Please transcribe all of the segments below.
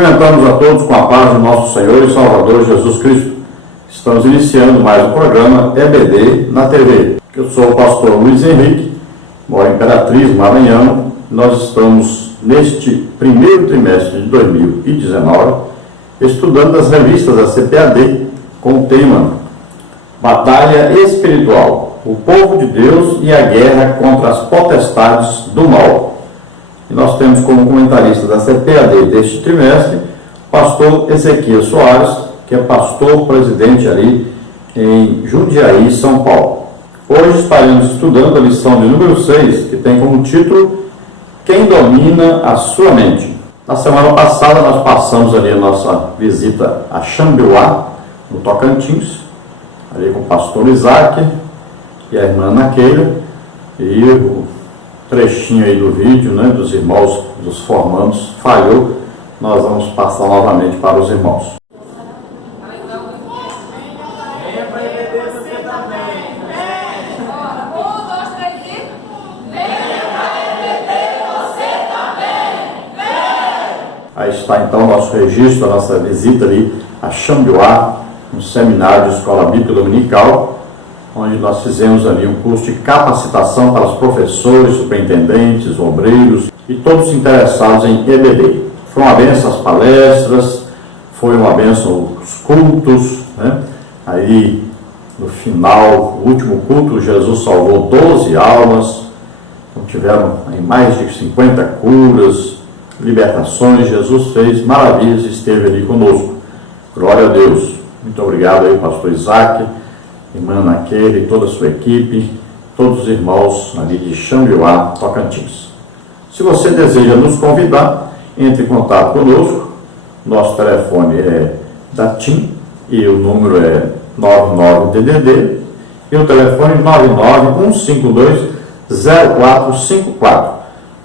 Cumprimentamos a todos com a paz do nosso Senhor e Salvador Jesus Cristo. Estamos iniciando mais um programa EBD na TV. Eu sou o pastor Luiz Henrique, moro em Imperatriz, Maranhão. Nós estamos neste primeiro trimestre de 2019 estudando as revistas da CPAD com o tema Batalha Espiritual, o povo de Deus e a guerra contra as potestades do mal. E nós temos como comentarista da CPAD deste trimestre o pastor Ezequiel Soares, que é pastor presidente ali em Jundiaí, São Paulo. Hoje estaremos estudando a lição de número 6, que tem como título Quem domina a sua mente. Na semana passada nós passamos ali a nossa visita a Xambiuá, no Tocantins, ali com o pastor Isaac e a irmã Naqueira, e o trechinho aí do vídeo, né, dos irmãos, dos formandos, falhou. Nós vamos passar novamente para os irmãos. Aí está então o nosso registro, a nossa visita ali a Xambiuá, um seminário de escola bíblica dominical, onde nós fizemos ali um curso de capacitação para os professores, superintendentes, obreiros e todos interessados em EBD. Foi uma bênção as palestras, foi uma bênção os cultos, né? Aí no final, o último culto, Jesus salvou 12 almas, então tiveram aí mais de 50 curas, libertações. Jesus fez maravilhas e esteve ali conosco. Glória a Deus. Muito obrigado aí, pastor Isaac, irmã Naquele e toda a sua equipe, todos os irmãos ali de Xambiuá, Tocantins. Se você deseja nos convidar, entre em contato conosco. Nosso telefone é da TIM e o número é 99DDD e o telefone 991520454.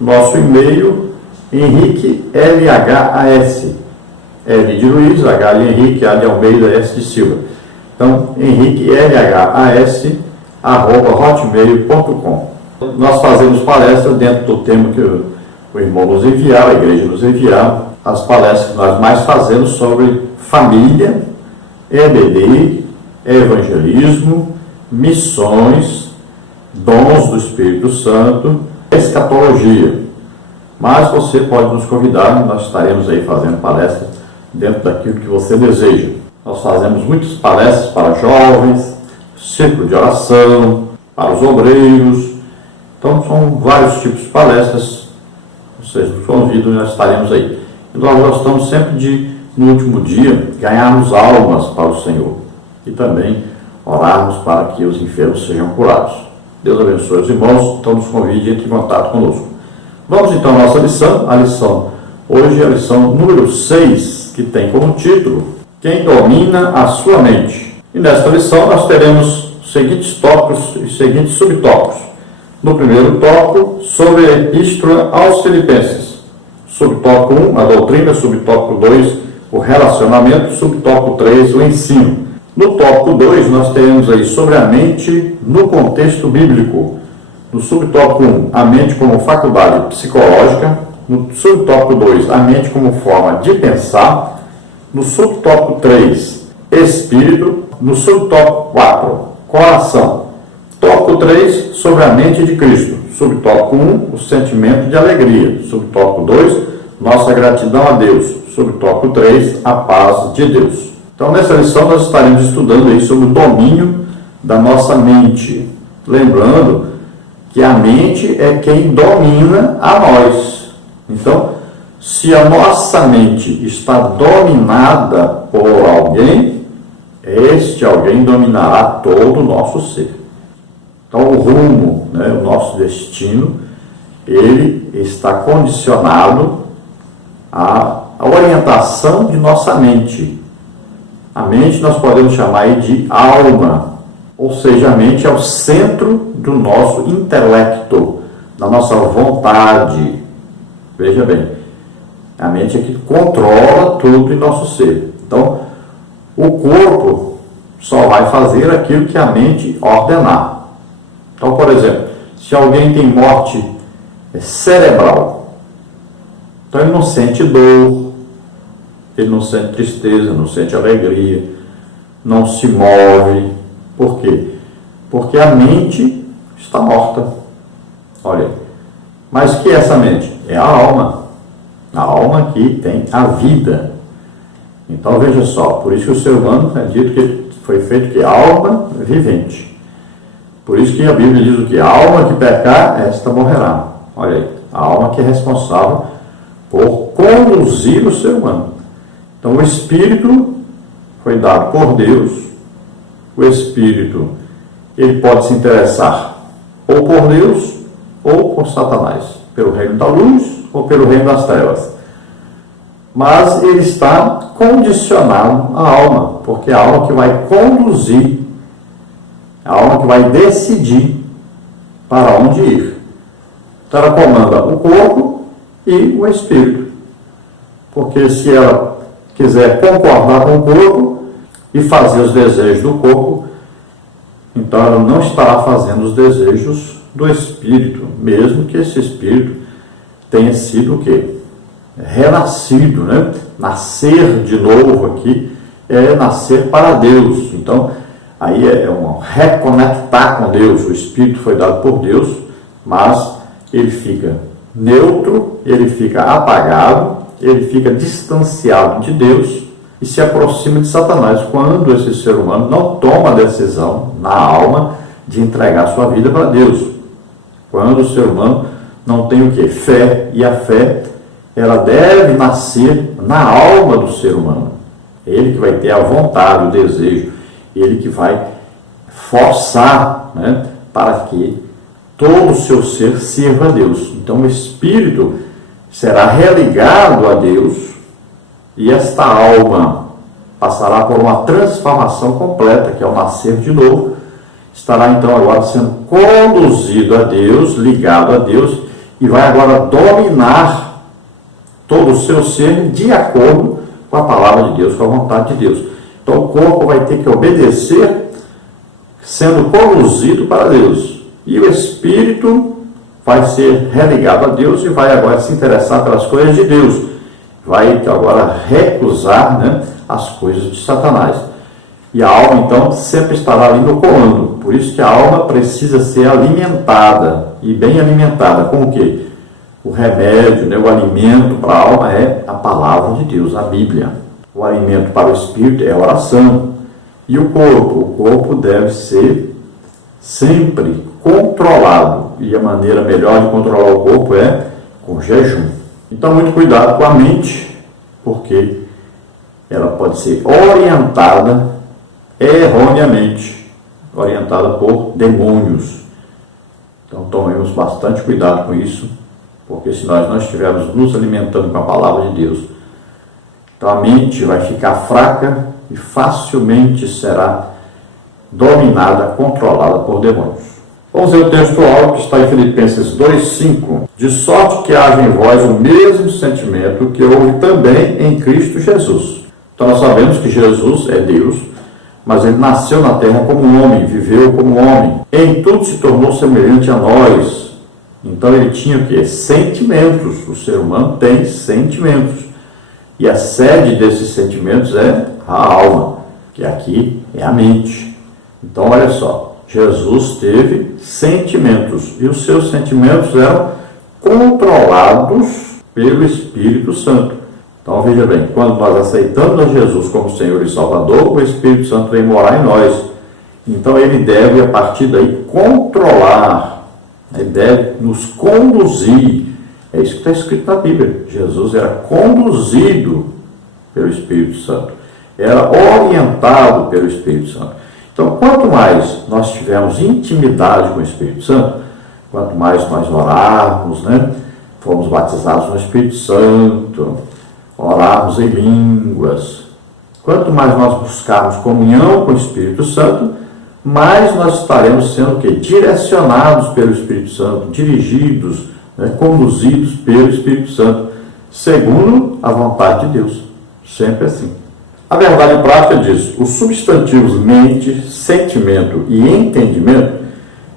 Nosso e-mail Henrique LHAS, L de Luiz, H de Henrique, A de Almeida, S de Silva. Então, henriquelhas@hotmail.com. Nós fazemos palestras dentro do tema que o irmão nos enviar, a igreja nos enviar. As palestras que nós mais fazemos sobre família, EBD, evangelismo, missões, dons do Espírito Santo, escatologia. Mas você pode nos convidar, nós estaremos aí fazendo palestras dentro daquilo que você deseja. Nós fazemos muitas palestras para jovens, círculo de oração, para os obreiros. Então são vários tipos de palestras. Vocês nos convidam e nós estaremos aí. E nós gostamos sempre de, no último dia, ganharmos almas para o Senhor. E também orarmos para que os enfermos sejam curados. Deus abençoe os irmãos. Então nos convide e entre em contato conosco. Vamos então à nossa lição. Hoje é a lição número 6, que tem como título Quem domina a sua mente. E nesta lição nós teremos os seguintes tópicos e seguintes subtópicos. No primeiro tópico, sobre a Epístola aos Filipenses. Subtópico 1, a doutrina. Subtópico 2, o relacionamento. Subtópico 3, o ensino. No tópico 2, nós teremos aí sobre a mente no contexto bíblico. No subtópico 1, a mente como faculdade psicológica. No subtópico 2, a mente como forma de pensar. No subtópico 3, espírito. No subtópico 4, coração. Tópico 3, sobre a mente de Cristo. Subtópico 1, o sentimento de alegria. Subtópico 2, nossa gratidão a Deus. Subtópico 3, a paz de Deus. Então, nessa lição, nós estaremos estudando aí sobre o domínio da nossa mente. Lembrando que a mente é quem domina a nós. Então, se a nossa mente está dominada por alguém, este alguém dominará todo o nosso ser. Então, o rumo, né, o nosso destino, ele está condicionado à orientação de nossa mente. A mente nós podemos chamar aí de alma, ou seja, a mente é o centro do nosso intelecto, da nossa vontade. Veja bem, a mente é que controla tudo em nosso ser. Então, o corpo só vai fazer aquilo que a mente ordenar. Então, por exemplo, se alguém tem morte cerebral, então ele não sente dor, ele não sente tristeza, não sente alegria, não se move. Por quê? Porque a mente está morta. Olha aí. Mas o que é essa mente? É a alma. A alma que tem a vida. Então veja só, por isso que o ser humano é dito que foi feito que alma vivente. Por isso que a Bíblia diz o que? A alma que pecar, esta morrerá. Olha aí, a alma que é responsável por conduzir o ser humano. Então o Espírito foi dado por Deus. O Espírito, ele pode se interessar ou por Deus ou por Satanás, pelo reino da luz ou pelo reino das trevas. Mas ele está condicionado à alma, porque é a alma que vai conduzir, a alma que vai decidir para onde ir. Então ela comanda o corpo e o espírito. Porque se ela quiser concordar com o corpo e fazer os desejos do corpo, então ela não estará fazendo os desejos do espírito, mesmo que esse espírito tenha sido o quê? Renascido, né? Nascer de novo aqui é nascer para Deus. Então, aí é um reconectar com Deus. O Espírito foi dado por Deus, mas ele fica neutro, ele fica apagado, ele fica distanciado de Deus e se aproxima de Satanás quando esse ser humano não toma a decisão na alma de entregar sua vida para Deus. Quando o ser humano não tem o quê? Fé, e a fé ela deve nascer na alma do ser humano. Ele que vai ter a vontade, o desejo, ele que vai forçar, né, para que todo o seu ser sirva a Deus. Então o espírito será religado a Deus e esta alma passará por uma transformação completa, que é o nascer de novo. Estará então agora sendo conduzido a Deus, ligado a Deus, e vai agora dominar todo o seu ser de acordo com a palavra de Deus, com a vontade de Deus. Então o corpo vai ter que obedecer, sendo conduzido para Deus. E o espírito vai ser religado a Deus e vai agora se interessar pelas coisas de Deus. Vai agora recusar, né, as coisas de Satanás. E a alma, então, sempre estará ali no comando. Por isso que a alma precisa ser alimentada, e bem alimentada. Com o quê? O remédio, né, o alimento para a alma é a palavra de Deus, a Bíblia. O alimento para o espírito é a oração. E o corpo deve ser sempre controlado. E a maneira melhor de controlar o corpo é com jejum. Então, muito cuidado com a mente, porque ela pode ser orientada erroneamente, orientada por demônios. Então, tomemos bastante cuidado com isso, porque se nós não estivermos nos alimentando com a palavra de Deus, então a mente vai ficar fraca e facilmente será dominada, controlada por demônios. Vamos ver o texto áureo que está em Filipenses 2,5. De sorte que haja em vós o mesmo sentimento que houve também em Cristo Jesus. Então nós sabemos que Jesus é Deus, mas ele nasceu na terra como homem, viveu como homem. Em tudo se tornou semelhante a nós. Então ele tinha o quê? Sentimentos. O ser humano tem sentimentos. E a sede desses sentimentos é a alma, que aqui é a mente. Então olha só, Jesus teve sentimentos. E os seus sentimentos eram controlados pelo Espírito Santo. Então veja bem, quando nós aceitamos a Jesus como Senhor e Salvador, o Espírito Santo vem morar em nós. Então ele deve, a partir daí, controlar, ele deve nos conduzir. É isso que está escrito na Bíblia. Jesus era conduzido pelo Espírito Santo, era orientado pelo Espírito Santo. Então, quanto mais nós tivermos intimidade com o Espírito Santo, quanto mais nós orarmos, né, fomos batizados no Espírito Santo, orarmos em línguas, quanto mais nós buscarmos comunhão com o Espírito Santo, mais nós estaremos sendo o quê? Direcionados pelo Espírito Santo, dirigidos, né, conduzidos pelo Espírito Santo, segundo a vontade de Deus. Sempre assim. A verdade prática diz: os substantivos mente, sentimento e entendimento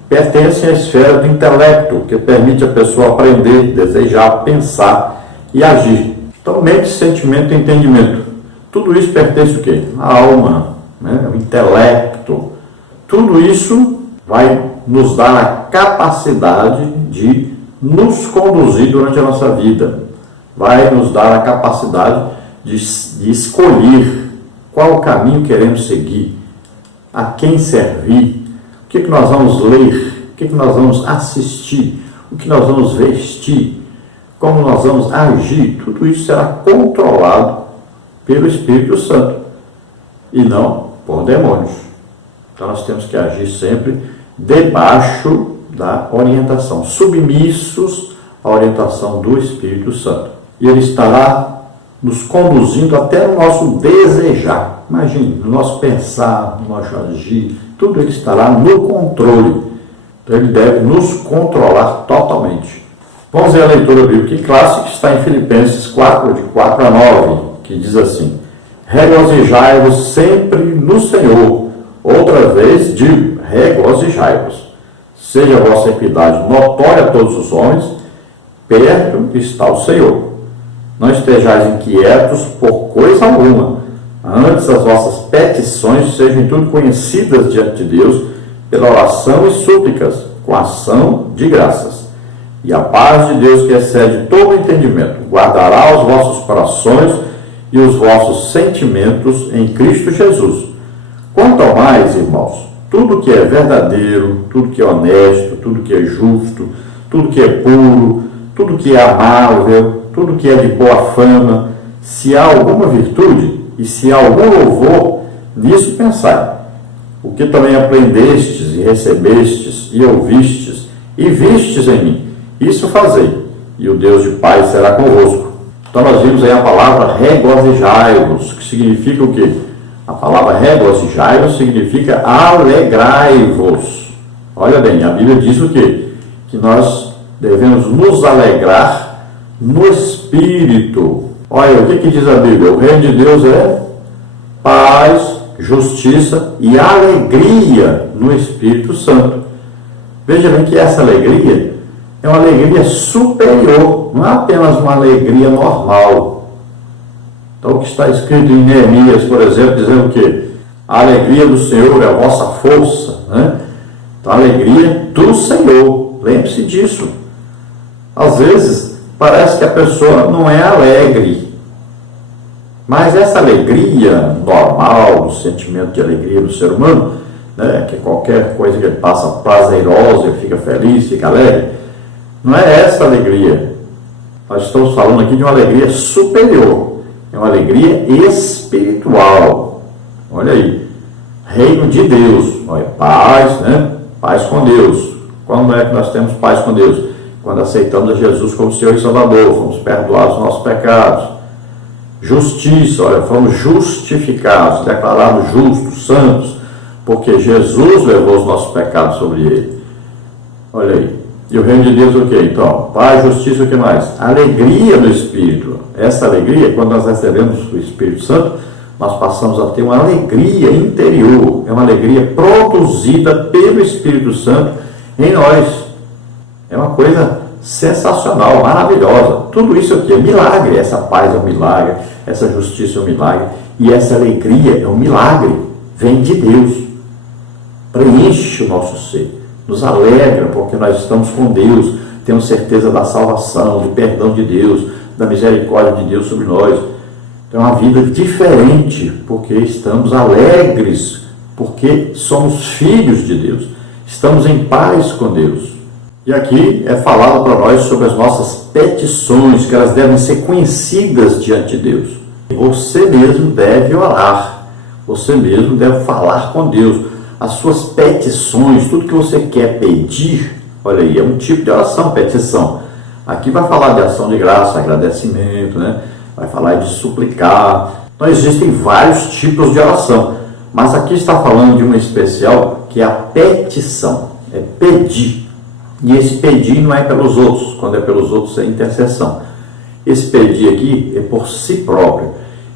pertencem à esfera do intelecto, que permite a pessoa aprender, desejar, pensar e agir. Então, mente, sentimento e entendimento. Tudo isso pertence o quê? A alma, né? O intelecto. Tudo isso vai nos dar a capacidade de nos conduzir durante a nossa vida. Vai nos dar a capacidade de escolher qual caminho queremos seguir, a quem servir, o que nós vamos ler, o que nós vamos assistir, o que nós vamos vestir, como nós vamos agir. Tudo isso será controlado pelo Espírito Santo e não por demônios. Então nós temos que agir sempre debaixo da orientação, submissos à orientação do Espírito Santo. E ele estará nos conduzindo até no nosso desejar. Imagine, no nosso pensar, no nosso agir, tudo ele estará no controle. Então ele deve nos controlar totalmente. Vamos ver a leitura bíblica clássica, que está em Filipenses 4, de 4 a 9, que diz assim: regozijai-vos sempre no Senhor. Outra vez digo, regozijai-vos. Seja a vossa equidade notória a todos os homens, perto está o Senhor. Não estejais inquietos por coisa alguma, antes as vossas petições sejam tudo conhecidas diante de Deus, pela oração e súplicas, com ação de graças. E a paz de Deus, que excede todo entendimento, guardará os vossos corações e os vossos sentimentos em Cristo Jesus. Quanto ao mais, irmãos, tudo que é verdadeiro, tudo que é honesto, tudo que é justo, tudo que é puro, tudo que é amável, tudo que é de boa fama, se há alguma virtude e se há algum louvor, nisso pensai. O que também aprendestes e recebestes e ouvistes e vistes em mim, isso fazei, e o Deus de paz será convosco. Então nós vimos aí a palavra regozijai-vos, que significa o quê? A palavra regozijai-vos significa alegrai-vos. Olha bem, a Bíblia diz o quê? Que nós devemos nos alegrar no Espírito. Olha, o que diz a Bíblia? O reino de Deus é paz, justiça e alegria no Espírito Santo. Veja bem que essa alegria é uma alegria superior, não é apenas uma alegria normal. Então, o que está escrito em Neemias, por exemplo, dizendo que a alegria do Senhor é a vossa força, né? Então, a alegria do Senhor, lembre-se disso. Às vezes, parece que a pessoa não é alegre, mas essa alegria normal, o sentimento de alegria do ser humano, né, que qualquer coisa que ele passa prazerosa, ele fica feliz, fica alegre, não é essa alegria. Nós estamos falando aqui de uma alegria superior. É uma alegria espiritual. Olha aí. Reino de Deus. Olha, paz, né? Paz com Deus. Quando é que nós temos paz com Deus? Quando aceitamos a Jesus como Senhor e Salvador, fomos perdoados dos nossos pecados. Justiça, olha, fomos justificados, declarados justos, santos, porque Jesus levou os nossos pecados sobre ele. Olha aí. E o reino de Deus o quê? Então, paz, justiça, o que mais? Alegria do Espírito. Essa alegria, quando nós recebemos o Espírito Santo, nós passamos a ter uma alegria interior. É uma alegria produzida pelo Espírito Santo em nós. É uma coisa sensacional, maravilhosa. Tudo isso é o quê? É milagre. Essa paz é um milagre, essa justiça é um milagre, e essa alegria é um milagre. Vem de Deus. Preenche o nosso ser. Nos alegra porque nós estamos com Deus, temos certeza da salvação, do perdão de Deus, da misericórdia de Deus sobre nós. Então é uma vida diferente porque estamos alegres, porque somos filhos de Deus, estamos em paz com Deus. E aqui é falado para nós sobre as nossas petições, que elas devem ser conhecidas diante de Deus. Você mesmo deve orar, você mesmo deve falar com Deus. As suas petições, tudo que você quer pedir, olha aí, é um tipo de oração, petição. Aqui vai falar de ação de graça, agradecimento, né? Vai falar de suplicar. Então existem vários tipos de oração, mas aqui está falando de uma especial que é a petição, é pedir. E esse pedir não é pelos outros, quando é pelos outros é intercessão. Esse pedir aqui é por si próprio.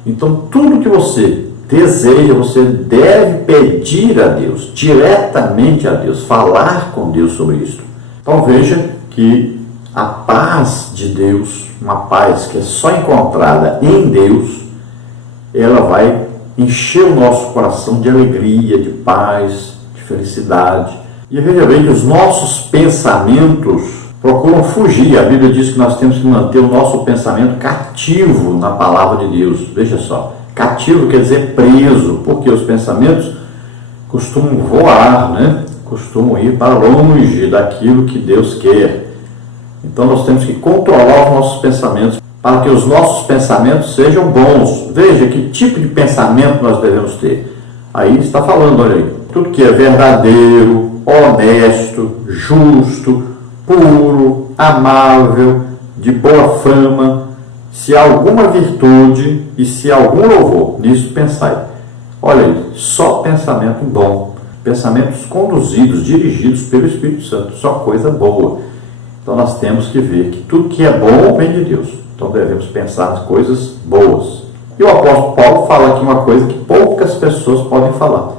Então tudo que você deseja, você deve pedir a Deus, diretamente a Deus, falar com Deus sobre isso. Então veja que a paz de Deus, uma paz que é só encontrada em Deus, ela vai encher o nosso coração de alegria, de paz, de felicidade. E veja bem que os nossos pensamentos procuram fugir. A Bíblia diz que nós temos que manter o nosso pensamento cativo na palavra de Deus. Veja só, cativo quer dizer preso, porque os pensamentos costumam voar, né? Costumam ir para longe daquilo que Deus quer. Então nós temos que controlar os nossos pensamentos para que os nossos pensamentos sejam bons. Veja que tipo de pensamento nós devemos ter. Aí está falando, olha aí, tudo que é verdadeiro, honesto, justo, puro, amável, de boa fama, se há alguma virtude e se há algum louvor, nisso pensai. Olha aí, só pensamento bom, pensamentos conduzidos, dirigidos pelo Espírito Santo, só coisa boa. Então nós temos que ver que tudo que é bom vem de Deus. Então devemos pensar nas coisas boas. E o apóstolo Paulo fala aqui uma coisa que poucas pessoas podem falar.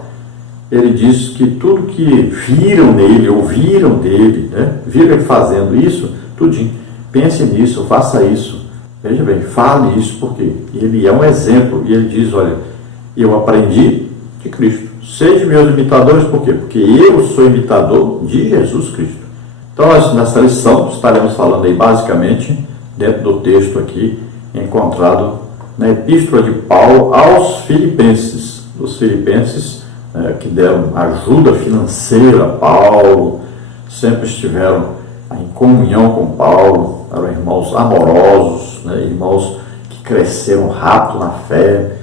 Ele diz que tudo que viram nele, ouviram dele, né? Viram ele fazendo isso, tudinho. Pense nisso, faça isso. Veja bem, fale isso porque ele é um exemplo. E ele diz, olha, eu aprendi de Cristo. Sede meus imitadores, por quê? Porque eu sou imitador de Jesus Cristo. Então, nós, nessa lição, estaremos falando aí basicamente dentro do texto aqui, encontrado na Epístola de Paulo aos Filipenses. Os Filipenses que deram ajuda financeira a Paulo, sempre estiveram em comunhão com Paulo, eram irmãos amorosos, né? Irmãos que cresceram rápido na fé.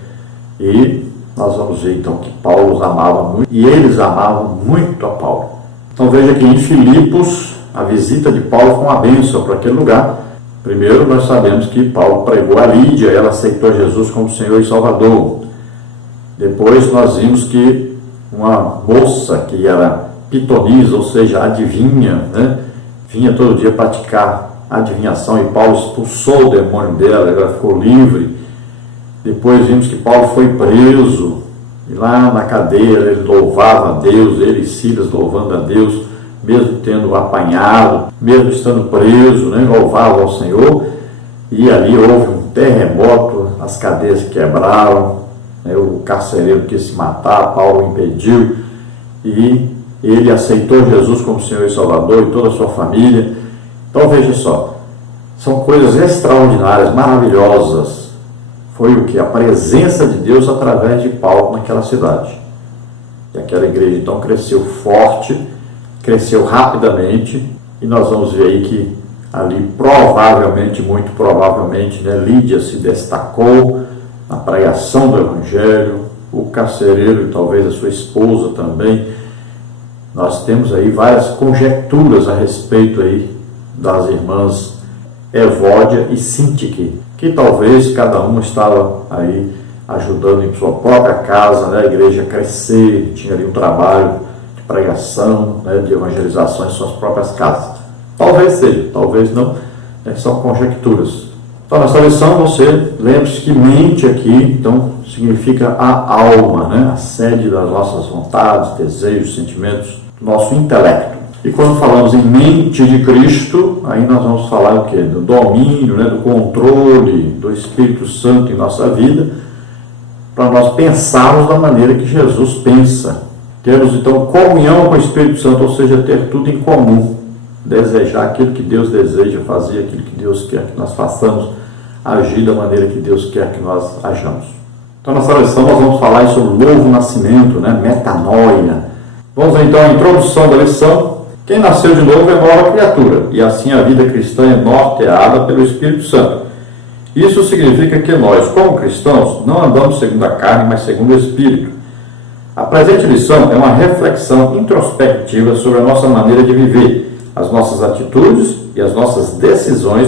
E nós vamos ver então que Paulo os amava muito e eles amavam muito a Paulo. Então veja que em Filipos a visita de Paulo foi uma bênção para aquele lugar. Primeiro nós sabemos que Paulo pregou a Lídia, ela aceitou Jesus como Senhor e Salvador. Depois nós vimos que uma moça que era pitonisa, ou seja, adivinha, né? Vinha todo dia praticar adivinhação e Paulo expulsou o demônio dela, ela ficou livre. Depois vimos que Paulo foi preso e lá na cadeia ele louvava a Deus, ele e Silas louvando a Deus, mesmo tendo apanhado, mesmo estando preso, né? Louvava ao Senhor. E ali houve um terremoto, as cadeias quebraram, né? O carcereiro quis se matar, Paulo impediu e ele aceitou Jesus como Senhor e Salvador e toda a sua família. Então veja só, são coisas extraordinárias, maravilhosas. Foi o que? A presença de Deus através de Paulo naquela cidade. E aquela igreja então cresceu forte, cresceu rapidamente, e nós vamos ver aí que ali provavelmente, muito provavelmente, né, Lídia se destacou na pregação do Evangelho, o carcereiro e talvez a sua esposa também. Nós temos aí várias conjecturas a respeito aí das irmãs Evódia e Sintique, que talvez cada uma estava aí ajudando em sua própria casa, né, a igreja a crescer, tinha ali um trabalho de pregação, né, de evangelização em suas próprias casas. Talvez seja, talvez não, né, são conjecturas. Então, nessa lição, você lembre-se que mente aqui, então, significa a alma, né, a sede das nossas vontades, desejos, sentimentos, do nosso intelecto. E quando falamos em mente de Cristo, aí nós vamos falar o quê? Do domínio, né, do controle do Espírito Santo em nossa vida, para nós pensarmos da maneira que Jesus pensa. Temos então comunhão com o Espírito Santo, ou seja, ter tudo em comum. Desejar aquilo que Deus deseja, fazer aquilo que Deus quer que nós façamos, agir da maneira que Deus quer que nós ajamos. Então, nessa lição nós vamos falar sobre o novo nascimento, né? Metanoia. Vamos então à introdução da lição. Quem nasceu de novo é nova criatura, e assim a vida cristã é norteada pelo Espírito Santo. Isso significa que nós, como cristãos, não andamos segundo a carne, mas segundo o Espírito. A presente lição é uma reflexão introspectiva sobre a nossa maneira de viver, as nossas atitudes e as nossas decisões,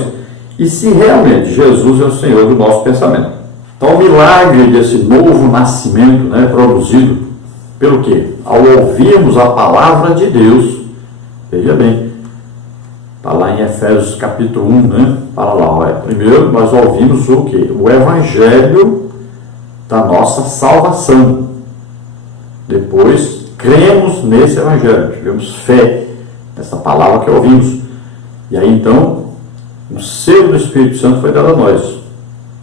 e se realmente Jesus é o Senhor do nosso pensamento. Então, o milagre desse novo nascimento, né, produzido pelo quê? Ao ouvirmos a palavra de Deus, veja bem, está lá em Efésios capítulo 1, né? Para lá, olha. Primeiro nós ouvimos o quê? O Evangelho da nossa salvação. Depois, cremos nesse Evangelho, tivemos fé nessa palavra que ouvimos. E aí, então, o selo do Espírito Santo foi dado a nós.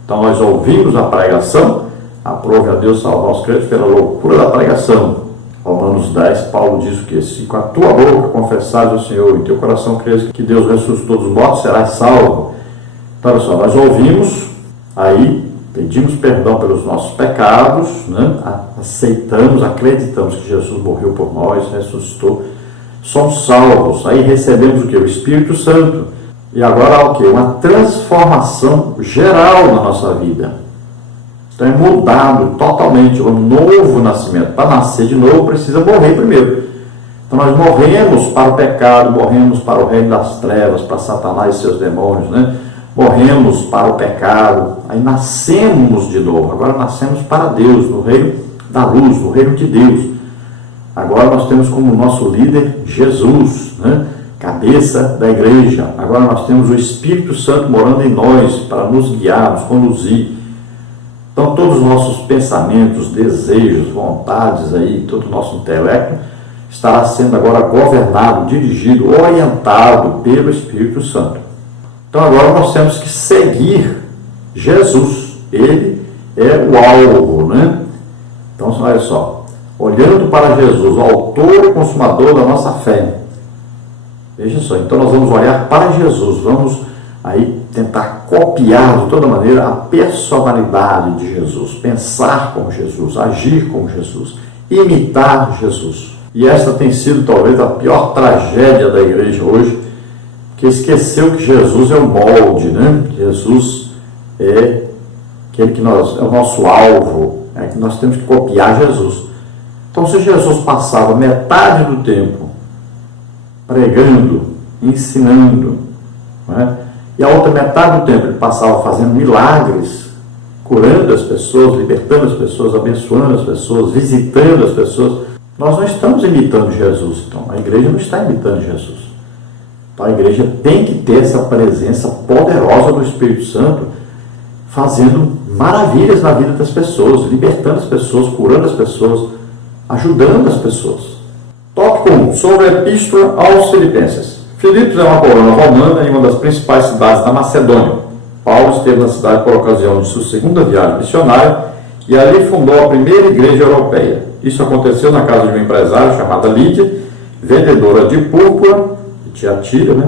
Então, nós ouvimos a pregação, aprove a Deus salvar os crentes pela loucura da pregação. Romanos 10, Paulo diz o que? Se com a tua boca confessares o Senhor e teu coração creres que Deus ressuscitou dos mortos, serás salvo. Então, olha só, nós ouvimos, aí pedimos perdão pelos nossos pecados, né? Aceitamos, acreditamos que Jesus morreu por nós, ressuscitou, somos salvos, aí recebemos o que? O Espírito Santo. E agora há o que? Uma transformação geral na nossa vida. Então é mudado totalmente, um novo nascimento. Para nascer de novo precisa morrer primeiro. Então nós morremos para o pecado, morremos para o reino das trevas, para Satanás e seus demônios, né? Morremos para o pecado, aí nascemos de novo. Agora nascemos para Deus, no reino da luz, no reino de Deus. Agora nós temos como nosso líder Jesus, né? Cabeça da igreja. Agora nós temos o Espírito Santo morando em nós para nos guiar, nos conduzir. Então todos os nossos pensamentos, desejos, vontades, aí, todo o nosso intelecto estará sendo agora governado, dirigido, orientado pelo Espírito Santo. Então agora nós temos que seguir Jesus. Ele é o alvo, né? Então olha só, olhando para Jesus, o autor e consumador da nossa fé. Veja só, então nós vamos olhar para Jesus, vamos aí tentar copiar de toda maneira a personalidade de Jesus, pensar como Jesus, agir como Jesus, imitar Jesus. E esta tem sido talvez a pior tragédia da igreja hoje, que esqueceu que Jesus é o molde, né? Jesus é aquele que é o nosso alvo, é que nós temos que copiar Jesus. Então, se Jesus passava metade do tempo pregando, ensinando, né? E a outra metade do tempo ele passava fazendo milagres, curando as pessoas, libertando as pessoas, abençoando as pessoas, visitando as pessoas, nós não estamos imitando Jesus. Então, a igreja não está imitando Jesus. Então, a igreja tem que ter essa presença poderosa do Espírito Santo, fazendo maravilhas na vida das pessoas, libertando as pessoas, curando as pessoas, ajudando as pessoas. Tópico 1, sobre a Epístola aos Filipenses. Filipos é uma colônia romana em uma das principais cidades da Macedônia. Paulo esteve na cidade por ocasião de sua segunda viagem missionária e ali fundou a primeira igreja europeia. Isso aconteceu na casa de um empresário chamado Lídia, vendedora de púrpura, de Tiatira, né?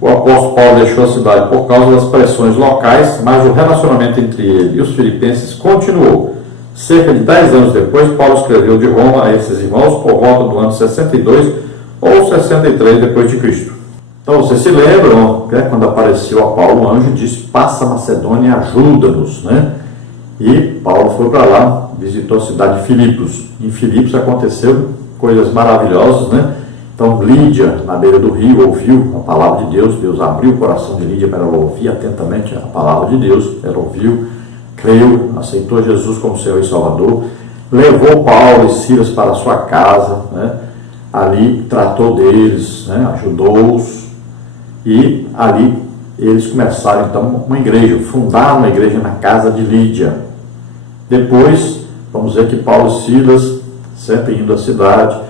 O apóstolo Paulo deixou a cidade por causa das pressões locais, mas o relacionamento entre ele e os filipenses continuou. Cerca de 10 anos depois, Paulo escreveu de Roma a esses irmãos por volta do ano 62 ou 63 depois de Cristo. Então, vocês se lembram, né, quando apareceu a Paulo, o anjo disse: passa a Macedônia e ajuda-nos, né? E Paulo foi para lá, visitou a cidade de Filipos. Em Filipos aconteceram coisas maravilhosas, né? Então, Lídia, na beira do rio, ouviu a palavra de Deus. Deus abriu o coração de Lídia para ela ouvir atentamente a palavra de Deus. Ela ouviu, creu, aceitou Jesus como Senhor e Salvador, levou Paulo e Silas para a sua casa, né? Ali tratou deles, né? Ajudou-os. E ali eles começaram então uma igreja, fundaram uma igreja na casa de Lídia. Depois, vamos ver que Paulo e Silas, sempre indo à cidade,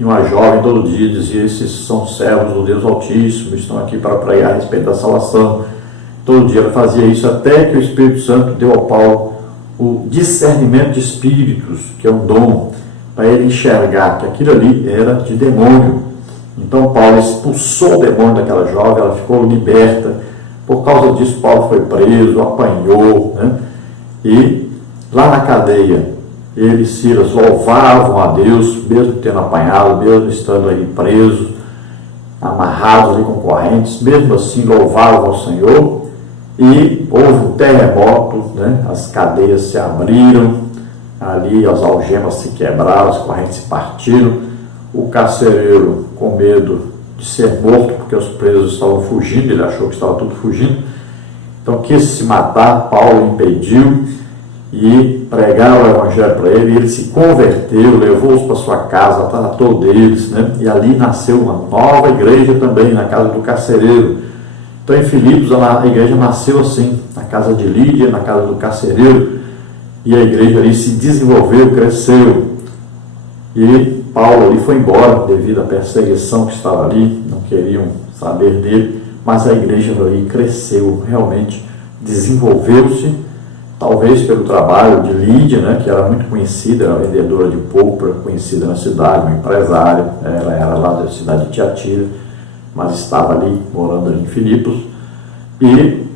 e uma jovem todo dia dizia: esses são servos do Deus Altíssimo, estão aqui para pregar a respeito da salvação. Todo dia ela fazia isso, até que o Espírito Santo deu ao Paulo o discernimento de espíritos, que é um dom, para ele enxergar que aquilo ali era de demônio. Então Paulo expulsou o demônio daquela jovem, ela ficou liberta. Por causa disso, Paulo foi preso, apanhou, né? E lá na cadeia, ele e Silas louvavam a Deus, mesmo tendo apanhado, mesmo estando ali presos, amarrados ali com correntes, mesmo assim louvavam ao Senhor. E houve um terremoto, né? As cadeias se abriram, ali as algemas se quebraram, as correntes se partiram. O carcereiro, com medo de ser morto, porque os presos estavam fugindo, ele achou que estava tudo fugindo, então quis se matar. Paulo impediu e pregaram o evangelho para ele, e ele se converteu, levou-os para sua casa, tratou deles, né? E ali nasceu uma nova igreja também, na casa do carcereiro. Então em Filipos a igreja nasceu assim, na casa de Lídia, na casa do carcereiro, e a igreja ali se desenvolveu, cresceu. E Paulo ali foi embora devido à perseguição que estava ali, não queriam saber dele, mas a igreja ali cresceu, realmente desenvolveu-se. talvez pelo trabalho de Lídia, né, que era muito conhecida, era vendedora de púrpura, conhecida na cidade, uma empresária. Ela era lá da cidade de Tiatira, mas estava ali, morando ali em Filipos, e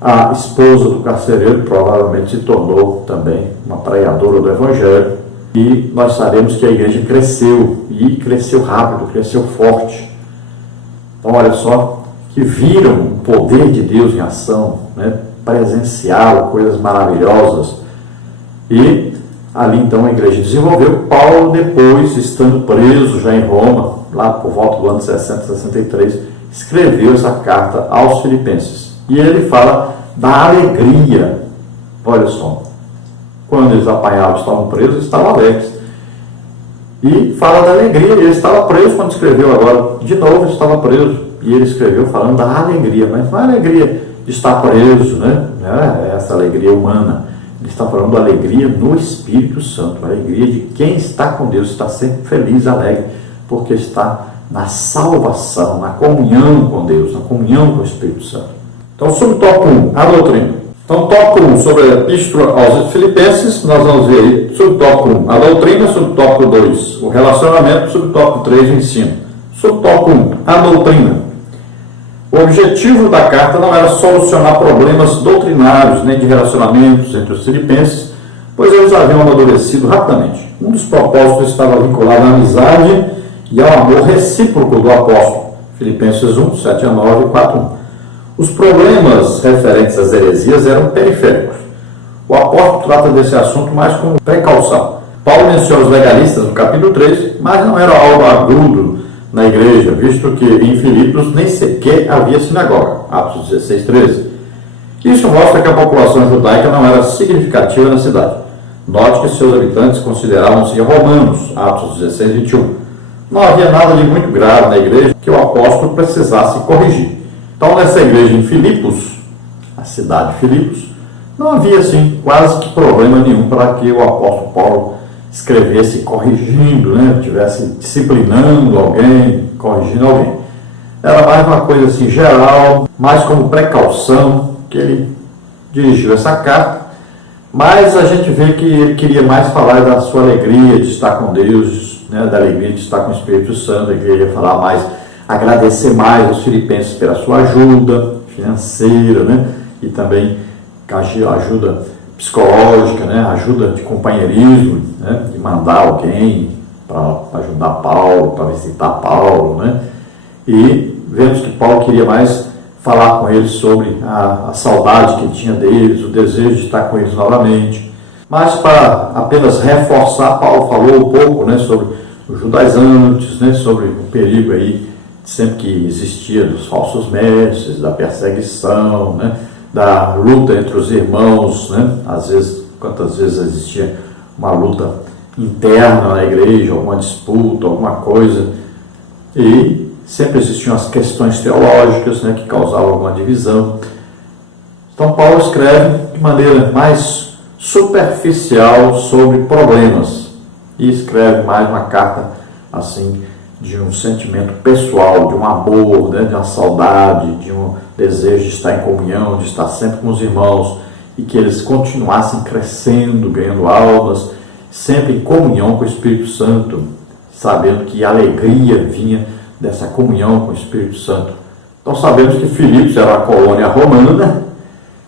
a esposa do carcereiro provavelmente se tornou também uma pregadora do Evangelho, e nós sabemos que a igreja cresceu, e cresceu rápido, cresceu forte. Então olha só, que viram o poder de Deus em ação, né? Presenciaram coisas maravilhosas, e ali então a igreja desenvolveu. Paulo, depois, estando preso já em Roma, lá por volta do ano 60, 63, escreveu essa carta aos Filipenses, e ele fala da alegria. Olha só, quando eles apanhavam, estavam presos, eles estavam alegres, e fala da alegria. Ele estava preso quando escreveu, agora de novo ele estava preso, e ele escreveu falando da alegria, mas não é a alegria de estar preso, né? É essa alegria humana. Ele está falando da alegria no Espírito Santo, a alegria de quem está com Deus, está sempre feliz, alegre, porque está na salvação, na comunhão com Deus, na comunhão com o Espírito Santo. Então, subtópico 1, a doutrina. Então, tópico 1, sobre a Epístola aos Filipenses, nós vamos ver aí, subtópico 1, a doutrina, subtópico 2, o relacionamento, subtópico 3, o ensino. Subtópico 1, a doutrina. O objetivo da carta não era solucionar problemas doutrinários, nem de relacionamentos entre os filipenses, pois eles haviam amadurecido rapidamente. Um dos propósitos estava vinculado à amizade e ao amor recíproco do apóstolo. Filipenses 1, 7 a 9 e 4 a 1. Os problemas referentes às heresias eram periféricos. O apóstolo trata desse assunto mais com precaução. Paulo menciona os legalistas no capítulo 3, mas não era algo agudo na igreja, visto que em Filipos nem sequer havia sinagoga. Atos 16, 13. Isso mostra que a população judaica não era significativa na cidade. Note que seus habitantes consideravam-se romanos. Atos 16, 21. Não havia nada de muito grave na igreja que o apóstolo precisasse corrigir. Então, nessa igreja em Filipos, a cidade de Filipos, não havia, assim, quase que problema nenhum para que o apóstolo Paulo escrevesse corrigindo, né? Estivesse disciplinando alguém, corrigindo alguém. Era mais uma coisa assim geral, mais como precaução que ele dirigiu essa carta, mas a gente vê que ele queria mais falar da sua alegria de estar com Deus, né? Da alegria de estar com o Espírito Santo. Ele queria falar mais, agradecer mais aos filipenses pela sua ajuda financeira, né? E também ajuda psicológica, né? Ajuda de companheirismo, né? De mandar alguém para ajudar Paulo, para visitar Paulo, né? E vemos que Paulo queria mais falar com eles sobre a saudade que ele tinha deles, o desejo de estar com eles novamente. Mas para apenas reforçar, Paulo falou um pouco, né, sobre os judaizantes, né, sobre o perigo aí sempre que existia dos falsos mestres, da perseguição, né, da luta entre os irmãos, né? Às vezes, quantas vezes existia uma luta interna na igreja, alguma disputa, alguma coisa, e sempre existiam as questões teológicas, né, que causavam alguma divisão. Então Paulo escreve de maneira mais superficial sobre problemas, e escreve mais uma carta assim de um sentimento pessoal, de um amor, né, de uma saudade, de um desejo de estar em comunhão, de estar sempre com os irmãos, e que eles continuassem crescendo, ganhando almas, sempre em comunhão com o Espírito Santo, sabendo que a alegria vinha dessa comunhão com o Espírito Santo. Então sabemos que Filipos era uma colônia romana,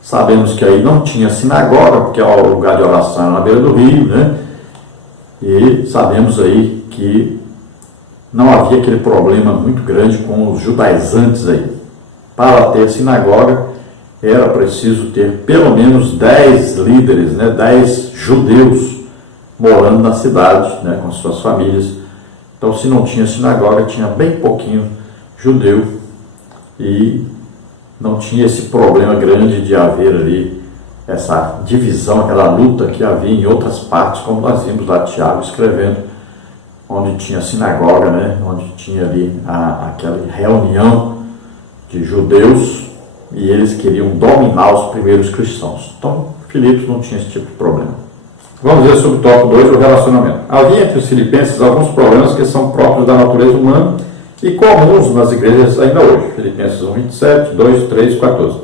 sabemos que aí não tinha sinagoga, porque o lugar de oração era na beira do rio, né? E sabemos aí que não havia aquele problema muito grande com os judaizantes aí. Para ter sinagoga, era preciso ter pelo menos 10 líderes, né, 10 judeus morando na cidade, né, com suas famílias. Então, se não tinha sinagoga, tinha bem pouquinho judeu, e não tinha esse problema grande de haver ali essa divisão, aquela luta que havia em outras partes, como nós vimos lá Tiago escrevendo, onde tinha sinagoga, né? Onde tinha ali aquela reunião de judeus, e eles queriam dominar os primeiros cristãos. Então, Filipos não tinha esse tipo de problema. Vamos ver sobre o tópico 2, o relacionamento. Havia entre os filipenses alguns problemas que são próprios da natureza humana e comuns nas igrejas ainda hoje. Filipenses 1, 27, 2, 3 e 14.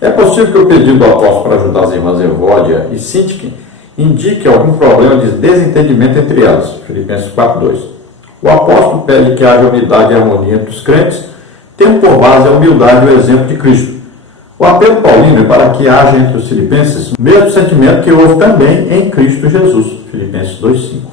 É possível que o pedido do apóstolo para ajudar as irmãs Evódia e Sintique indique algum problema de desentendimento entre elas, Filipenses 4:2. O apóstolo pede que haja unidade e harmonia entre os crentes, tendo por base a humildade e o exemplo de Cristo. O apelo paulino é para que haja entre os filipenses o mesmo sentimento que houve também em Cristo Jesus, Filipenses 2:5.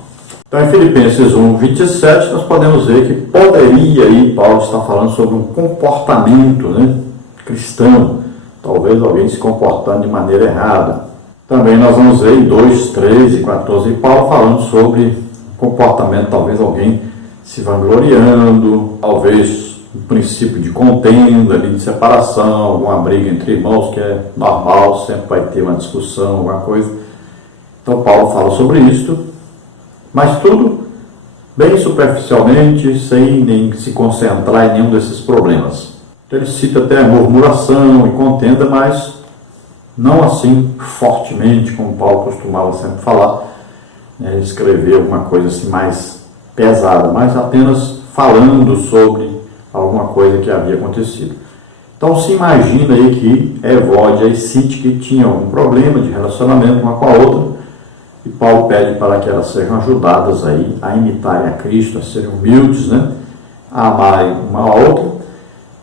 Então, em Filipenses 1:27, nós podemos ver que poderia aí Paulo está falando sobre um comportamento, cristão, talvez alguém se comportando de maneira errada. Também nós vamos ver em 2:13 e 14, Paulo falando sobre comportamento, talvez alguém se vangloriando, talvez um princípio de contenda, de separação, alguma briga entre irmãos, que é normal, sempre vai ter uma discussão, alguma coisa. Então Paulo fala sobre isso, mas tudo bem superficialmente, sem nem se concentrar em nenhum desses problemas. Então ele cita até murmuração e contenda, mas não assim fortemente, como Paulo costumava sempre falar, escrever alguma coisa assim mais pesada, mas apenas falando sobre alguma coisa que havia acontecido. Então se imagina aí que Evódia e Sintique tinham um problema de relacionamento uma com a outra, e Paulo pede para que elas sejam ajudadas aí a imitarem a Cristo, a serem humildes, a amarem uma a outra,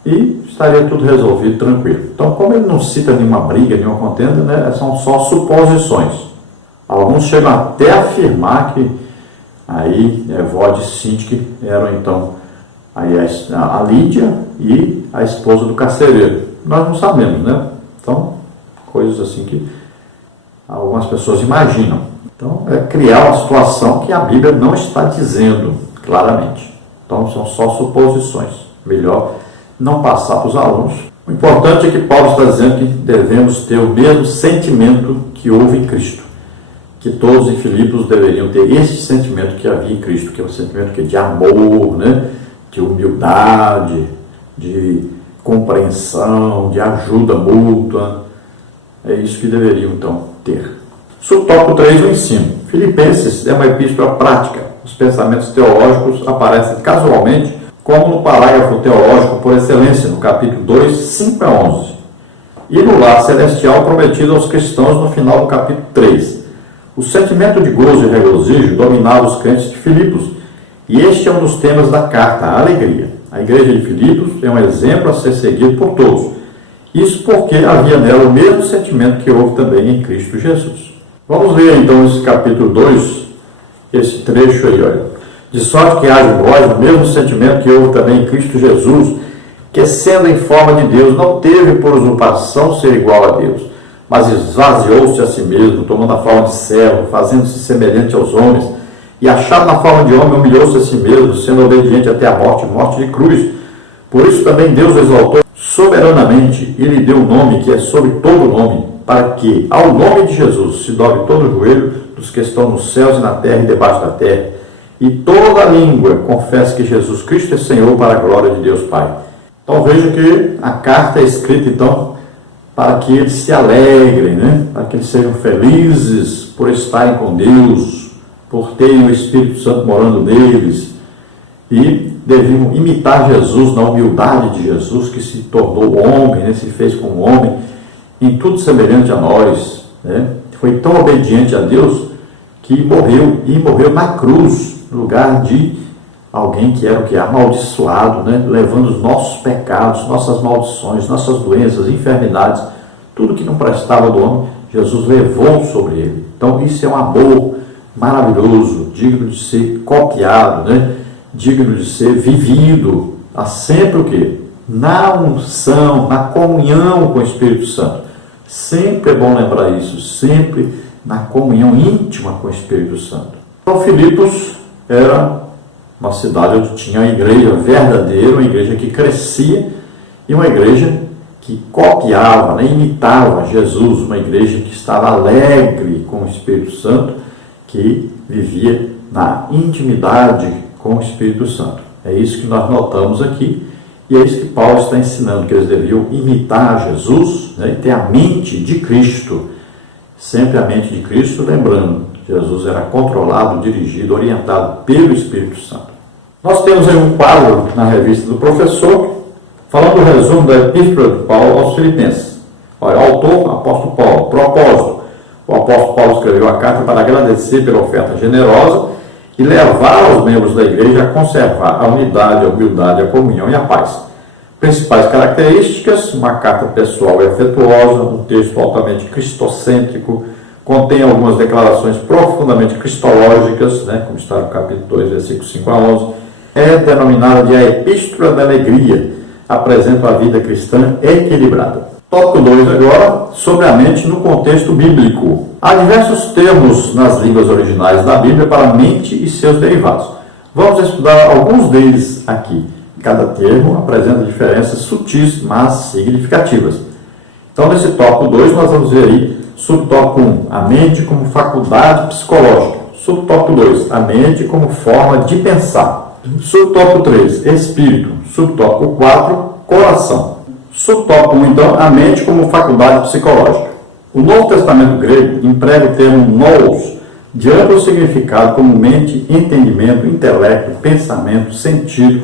e estaria tudo resolvido, tranquilo. Então, como ele não cita nenhuma briga, nenhuma contenda, são só suposições. Alguns chegam até a afirmar que aí Evódia e Sintique eram então aí a Lídia e a esposa do carcereiro. Nós não sabemos, Então, coisas assim que algumas pessoas imaginam. Então, é criar uma situação que a Bíblia não está dizendo claramente. Então, são só suposições. Melhor não passar para os alunos. O importante é que Paulo está dizendo que devemos ter o mesmo sentimento que houve em Cristo. Que todos em Filipos deveriam ter esse sentimento que havia em Cristo, que é um sentimento de amor, de humildade, de compreensão, de ajuda mútua. É isso que deveriam, então, ter. Subtópico 3, o ensino. Filipenses é uma epístola prática. Os pensamentos teológicos aparecem casualmente, como no parágrafo teológico por excelência, no capítulo 2, 5 a 11. E no lar celestial prometido aos cristãos no final do capítulo 3. O sentimento de gozo e regozijo dominava os crentes de Filipos, e este é um dos temas da carta, a alegria. A igreja de Filipos é um exemplo a ser seguido por todos. Isso porque havia nela o mesmo sentimento que houve também em Cristo Jesus. Vamos ver então esse capítulo 2, esse trecho aí, olha. De sorte que haja em vós o mesmo sentimento que houve também em Cristo Jesus, que sendo em forma de Deus, não teve por usurpação ser igual a Deus, mas esvaziou-se a si mesmo, tomando a forma de servo, fazendo-se semelhante aos homens, e achado na forma de homem, humilhou-se a si mesmo, sendo obediente até a morte, morte de cruz. Por isso também Deus o exaltou soberanamente, e lhe deu um nome que é sobre todo nome, para que, ao nome de Jesus, se dobre todo o joelho dos que estão nos céus e na terra e debaixo da terra, e toda língua confesse que Jesus Cristo é Senhor para a glória de Deus Pai. Então veja que a carta é escrita então para que eles se alegrem, para que eles sejam felizes por estarem com Deus, por terem o Espírito Santo morando neles, e deviam imitar Jesus na humildade de Jesus, que se tornou homem, se fez como homem, em tudo semelhante a nós, Foi tão obediente a Deus que morreu, e morreu na cruz, no lugar de alguém que era o que? Amaldiçoado, levando os nossos pecados, nossas maldições, nossas doenças, enfermidades, tudo que não prestava do homem, Jesus levou sobre ele. Então isso é um amor maravilhoso, digno de ser copiado, digno de ser vivido, há sempre o quê? Na unção, na comunhão com o Espírito Santo. Sempre é bom lembrar isso, sempre na comunhão íntima com o Espírito Santo. Então Filipos era uma cidade onde tinha uma igreja verdadeira, uma igreja que crescia, e uma igreja que copiava, imitava Jesus, uma igreja que estava alegre com o Espírito Santo, que vivia na intimidade com o Espírito Santo. É isso que nós notamos aqui, e é isso que Paulo está ensinando, que eles deviam imitar Jesus, e ter a mente de Cristo, sempre a mente de Cristo, lembrando, Jesus era controlado, dirigido, orientado pelo Espírito Santo. Nós temos aí um quadro na revista do professor, falando o resumo da epístola de Paulo aos Filipenses. Olha, autor, apóstolo Paulo. Propósito, o apóstolo Paulo escreveu a carta para agradecer pela oferta generosa e levar os membros da igreja a conservar a unidade, a humildade, a comunhão e a paz. Principais características: uma carta pessoal e afetuosa, um texto altamente cristocêntrico, contém algumas declarações profundamente cristológicas, como está no capítulo 2, versículos 5 a 11, é denominada de a Epístola da Alegria, apresenta a vida cristã equilibrada. Tópico 2 agora, sobre a mente no contexto bíblico. Há diversos termos nas línguas originais da Bíblia para mente e seus derivados. Vamos estudar alguns deles aqui. Cada termo apresenta diferenças sutis, mas significativas. Então, nesse tópico 2, nós vamos ver aí, subtópico 1, a mente como faculdade psicológica. Subtópico 2, a mente como forma de pensar. Subtópico 3, espírito. Subtópico 4, coração. Subtópico 1, então, a mente como faculdade psicológica. O Novo Testamento grego emprega o termo nous, de amplo significado como mente, entendimento, intelecto, pensamento, sentido,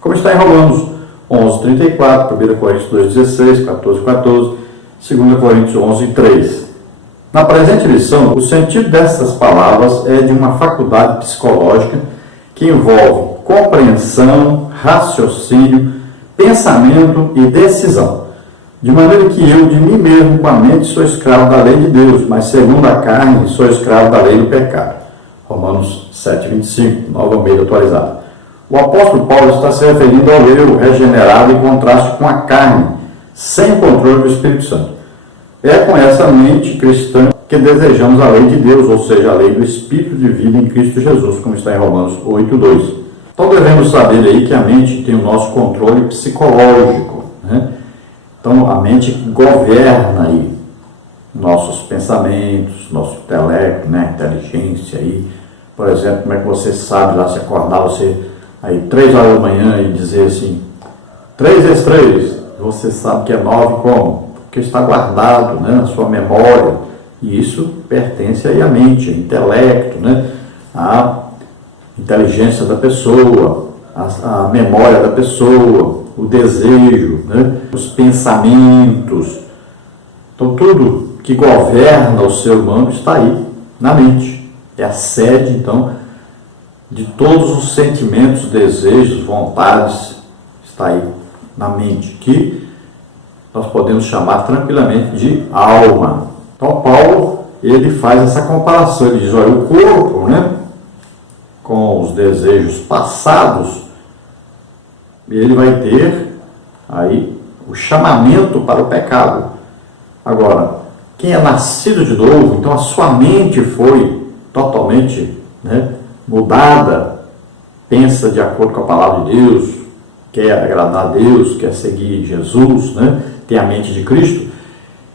como está em Romanos 11:34, 1 Coríntios 2:16, 14:14, 2 Coríntios 11:3. Na presente lição, o sentido dessas palavras é de uma faculdade psicológica que envolve compreensão, raciocínio, pensamento e decisão. De maneira que eu, de mim mesmo, com a mente, sou escravo da lei de Deus, mas segundo a carne, sou escravo da lei do pecado. Romanos 7:25, Nova Almeida atualizada. O apóstolo Paulo está se referindo ao eu regenerado em contraste com a carne, sem o controle do Espírito Santo. É com essa mente cristã que desejamos a lei de Deus, ou seja, a lei do Espírito de vida em Cristo Jesus, como está em Romanos 8:2. Então devemos saber aí que a mente tem o nosso controle psicológico, Então a mente governa aí nossos pensamentos, nosso intelecto, inteligência aí. Por exemplo, como é que você sabe lá se acordar, você aí 3 horas da manhã e dizer assim, 3 vezes 3, você sabe que é 9 como? Porque está guardado na sua memória, e isso pertence aí à mente, ao intelecto, à inteligência da pessoa, à memória da pessoa, o desejo, os pensamentos. Então tudo que governa o ser humano está aí, na mente. É a sede, então, de todos os sentimentos, desejos, vontades, está aí na mente, que nós podemos chamar tranquilamente de alma. Então Paulo, ele faz essa comparação, ele diz, olha, o corpo, com os desejos passados, ele vai ter aí o chamamento para o pecado. Agora, quem é nascido de novo, então a sua mente foi totalmente mudada, pensa de acordo com a palavra de Deus, quer agradar a Deus, quer seguir Jesus, tem a mente de Cristo.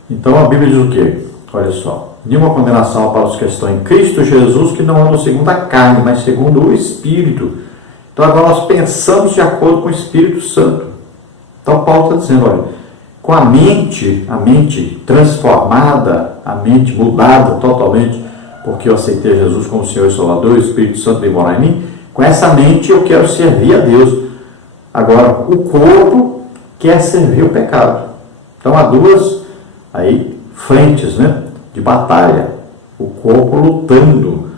Então a Bíblia diz o quê? Olha só, nenhuma condenação para os que estão em Cristo Jesus, que não andam segundo a carne, mas segundo o Espírito. Então agora nós pensamos de acordo com o Espírito Santo. Então Paulo está dizendo, olha, com a mente transformada, a mente mudada totalmente, porque eu aceitei Jesus como Senhor e Salvador, o Espírito Santo vem morar em mim, com essa mente eu quero servir a Deus. Agora, o corpo quer servir o pecado. Então há duas aí frentes de batalha. O corpo lutando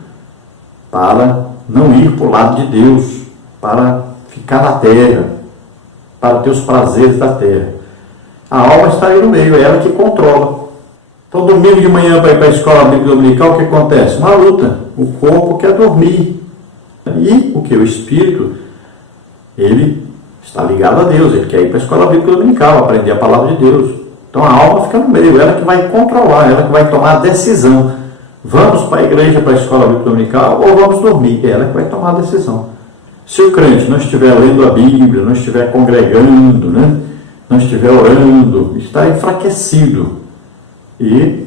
para não ir para o lado de Deus, para ficar na terra, para ter os prazeres da terra. A alma está aí no meio, é ela que controla. Então, domingo de manhã, para ir para a escola bíblica dominical, o que acontece? Uma luta. O corpo quer dormir. E o que? O espírito, ele está ligado a Deus, ele quer ir para a escola bíblica dominical, aprender a palavra de Deus. Então, a alma fica no meio, ela que vai controlar, ela que vai tomar a decisão. Vamos para a igreja, para a escola bíblica dominical, ou vamos dormir? É ela que vai tomar a decisão. Se o crente não estiver lendo a Bíblia, não estiver congregando, não estiver orando, está enfraquecido. E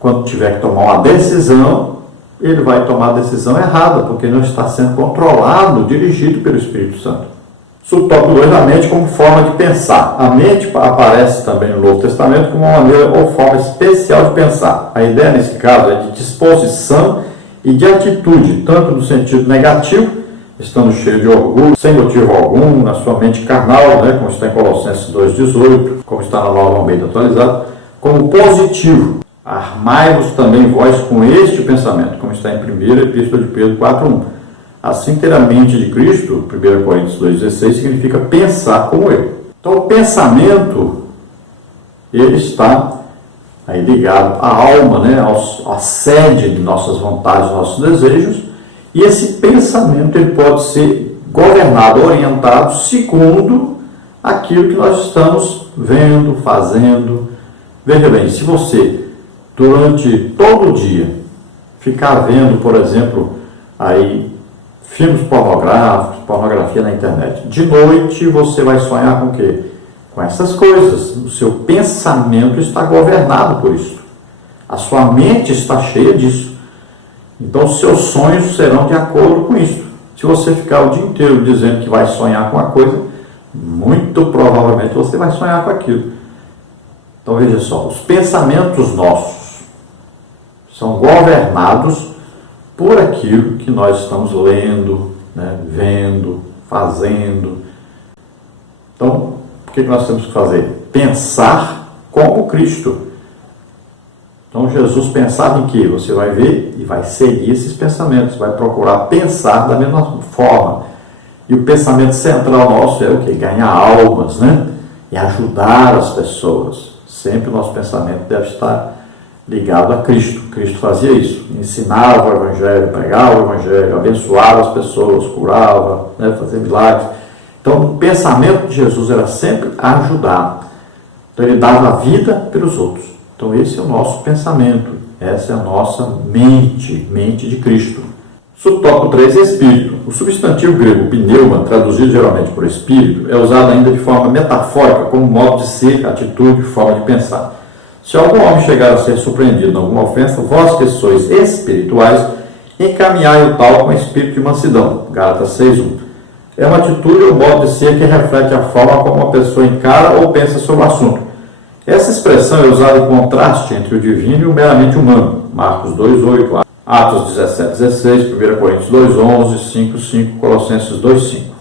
quando tiver que tomar uma decisão, ele vai tomar a decisão errada, porque não está sendo controlado, dirigido pelo Espírito Santo. Subtópico 2, a mente como forma de pensar. A mente aparece também no Novo Testamento como uma maneira ou forma especial de pensar. A ideia nesse caso é de disposição e de atitude, tanto no sentido negativo, estando cheio de orgulho, sem motivo algum, na sua mente carnal, como está em Colossenses 2,18, como está na Nova Almeida atualizada, como positivo. Armai-vos também vós com este pensamento, como está em 1ª Epístola de Pedro 4:1. Assim ter a mente de Cristo, 1 Coríntios 2:16, significa pensar como Ele. Então o pensamento, ele está aí ligado à alma, né? À sede de nossas vontades, nossos desejos, e esse pensamento ele pode ser governado, orientado segundo aquilo que nós estamos vendo, fazendo. Veja bem, se você durante todo o dia ficar vendo, por exemplo, aí filmes pornográficos, pornografia na internet, de noite você vai sonhar com o quê? Com essas coisas. O seu pensamento está governado por isso. A sua mente está cheia disso. Então, os seus sonhos serão de acordo com isso. Se você ficar o dia inteiro dizendo que vai sonhar com uma coisa, muito provavelmente você vai sonhar com aquilo. Então, veja só, os pensamentos nossos são governados por aquilo que nós estamos lendo, né, vendo, fazendo. Então, o que nós temos que fazer? Pensar como Cristo. Então, Jesus pensava em que? Você vai ver e vai seguir esses pensamentos, vai procurar pensar da mesma forma. E o pensamento central nosso é o quê? Ganhar almas, né? E ajudar as pessoas. Sempre o nosso pensamento deve estar ligado a Cristo. Cristo fazia isso, ensinava o Evangelho, pregava o Evangelho, abençoava as pessoas, curava, né? Fazia milagres. Então, o pensamento de Jesus era sempre ajudar. Então, ele dava a vida pelos outros. Então, esse é o nosso pensamento. Essa é a nossa mente, mente de Cristo. Subtópico 3, espírito. O substantivo grego pneuma, traduzido geralmente por espírito, é usado ainda de forma metafórica, como modo de ser, atitude, forma de pensar. Se algum homem chegar a ser surpreendido em alguma ofensa, vós que sois espirituais, encaminhai o tal com espírito de mansidão. Gálatas 6:1. É uma atitude ou modo de ser que reflete a forma como uma pessoa encara ou pensa sobre o assunto. Essa expressão é usada em contraste entre o divino e o meramente humano. Marcos 2:8, Atos 17:16, 1 Coríntios 2:11, 5:5, Colossenses 2:5.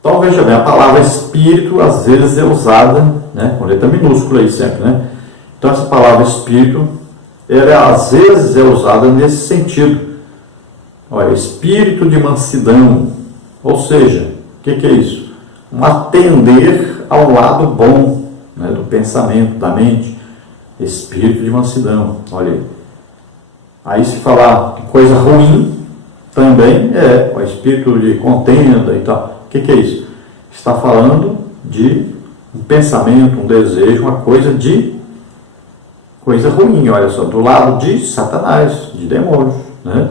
Então veja bem, a palavra espírito às vezes é usada, né, com letra minúscula aí sempre, né? Então essa palavra espírito, ela às vezes é usada nesse sentido. Olha, espírito de mansidão. Ou seja, o que é isso? Um atender ao lado bom, né, do pensamento, da mente. Espírito de mansidão. Olha aí. Aí se falar de coisa ruim, também é o espírito de contenda e tal. O que é isso? Está falando de um pensamento, um desejo, uma coisa ruim, olha só, do lado de Satanás, de demônios, né?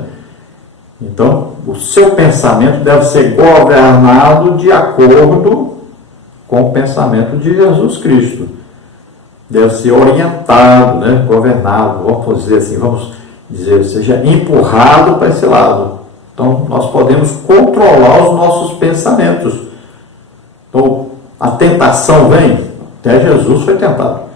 Então, o seu pensamento deve ser governado de acordo com o pensamento de Jesus Cristo. Deve ser orientado, né? Governado, vamos dizer assim, seja empurrado para esse lado. Então, nós podemos controlar os nossos pensamentos. Então, a tentação vem, até Jesus foi tentado.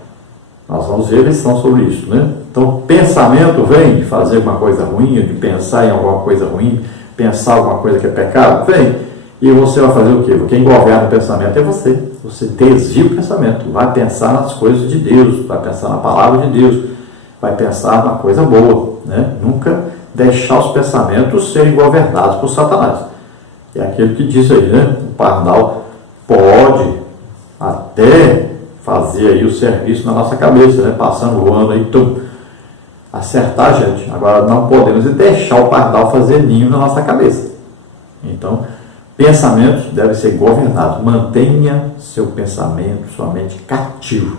Nós vamos ver lição sobre isso, né? Então, o pensamento vem de fazer uma coisa ruim, de pensar em alguma coisa ruim, pensar alguma coisa que é pecado, vem. E você vai fazer o quê? Quem governa o pensamento é você. Você desvia o pensamento, vai pensar nas coisas de Deus, vai pensar na palavra de Deus, vai pensar na coisa boa, né? Nunca deixar os pensamentos serem governados por Satanás. É aquele que diz aí, né? O pardal pode até fazer aí o serviço na nossa cabeça, né? Passando voando aí, acertar a gente. Agora não podemos deixar o pardal fazer ninho na nossa cabeça. Então, pensamentos devem ser governados. Mantenha seu pensamento, sua mente cativo,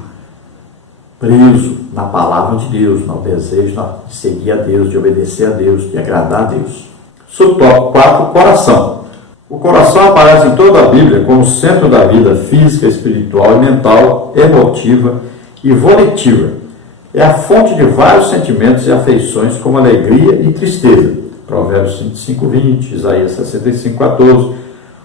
preso na palavra de Deus, no desejo de seguir a Deus, de obedecer a Deus, de agradar a Deus. Subtópico 4, coração. O coração aparece em toda a Bíblia como centro da vida física, espiritual e mental, emotiva e volitiva. É a fonte de vários sentimentos e afeições, como alegria e tristeza. Provérbios 25:20, Isaías 65:14.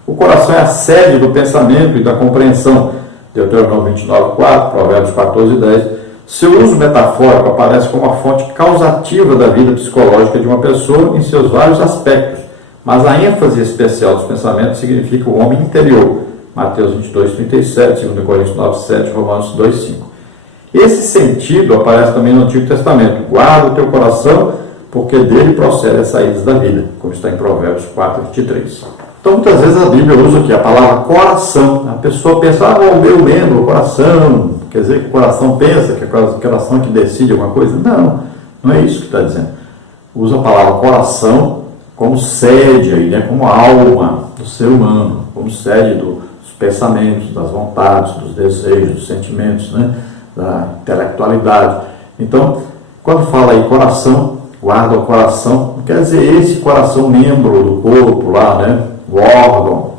O coração é a sede do pensamento e da compreensão. Deuteronômio 29:4, Provérbios 14:10. Seu uso metafórico aparece como a fonte causativa da vida psicológica de uma pessoa em seus vários aspectos. Mas a ênfase especial dos pensamentos significa o homem interior. Mateus 22:37, 2 Coríntios 9:7, Romanos 2:5. Esse sentido aparece também no Antigo Testamento. Guarda o teu coração, porque dele procede as saídas da vida, como está em Provérbios 4:23. Então, muitas vezes a Bíblia usa aqui a palavra coração. A pessoa pensa, o meu membro, o coração. Quer dizer que o coração pensa que é o coração que decide alguma coisa? Não, não é isso que está dizendo. Usa a palavra coração como sede, aí, né? Como alma do ser humano, como sede dos pensamentos, das vontades, dos desejos, dos sentimentos, né? Da intelectualidade. Então, quando fala aí coração, guarda o coração, não quer dizer esse coração membro do corpo lá, né? O órgão.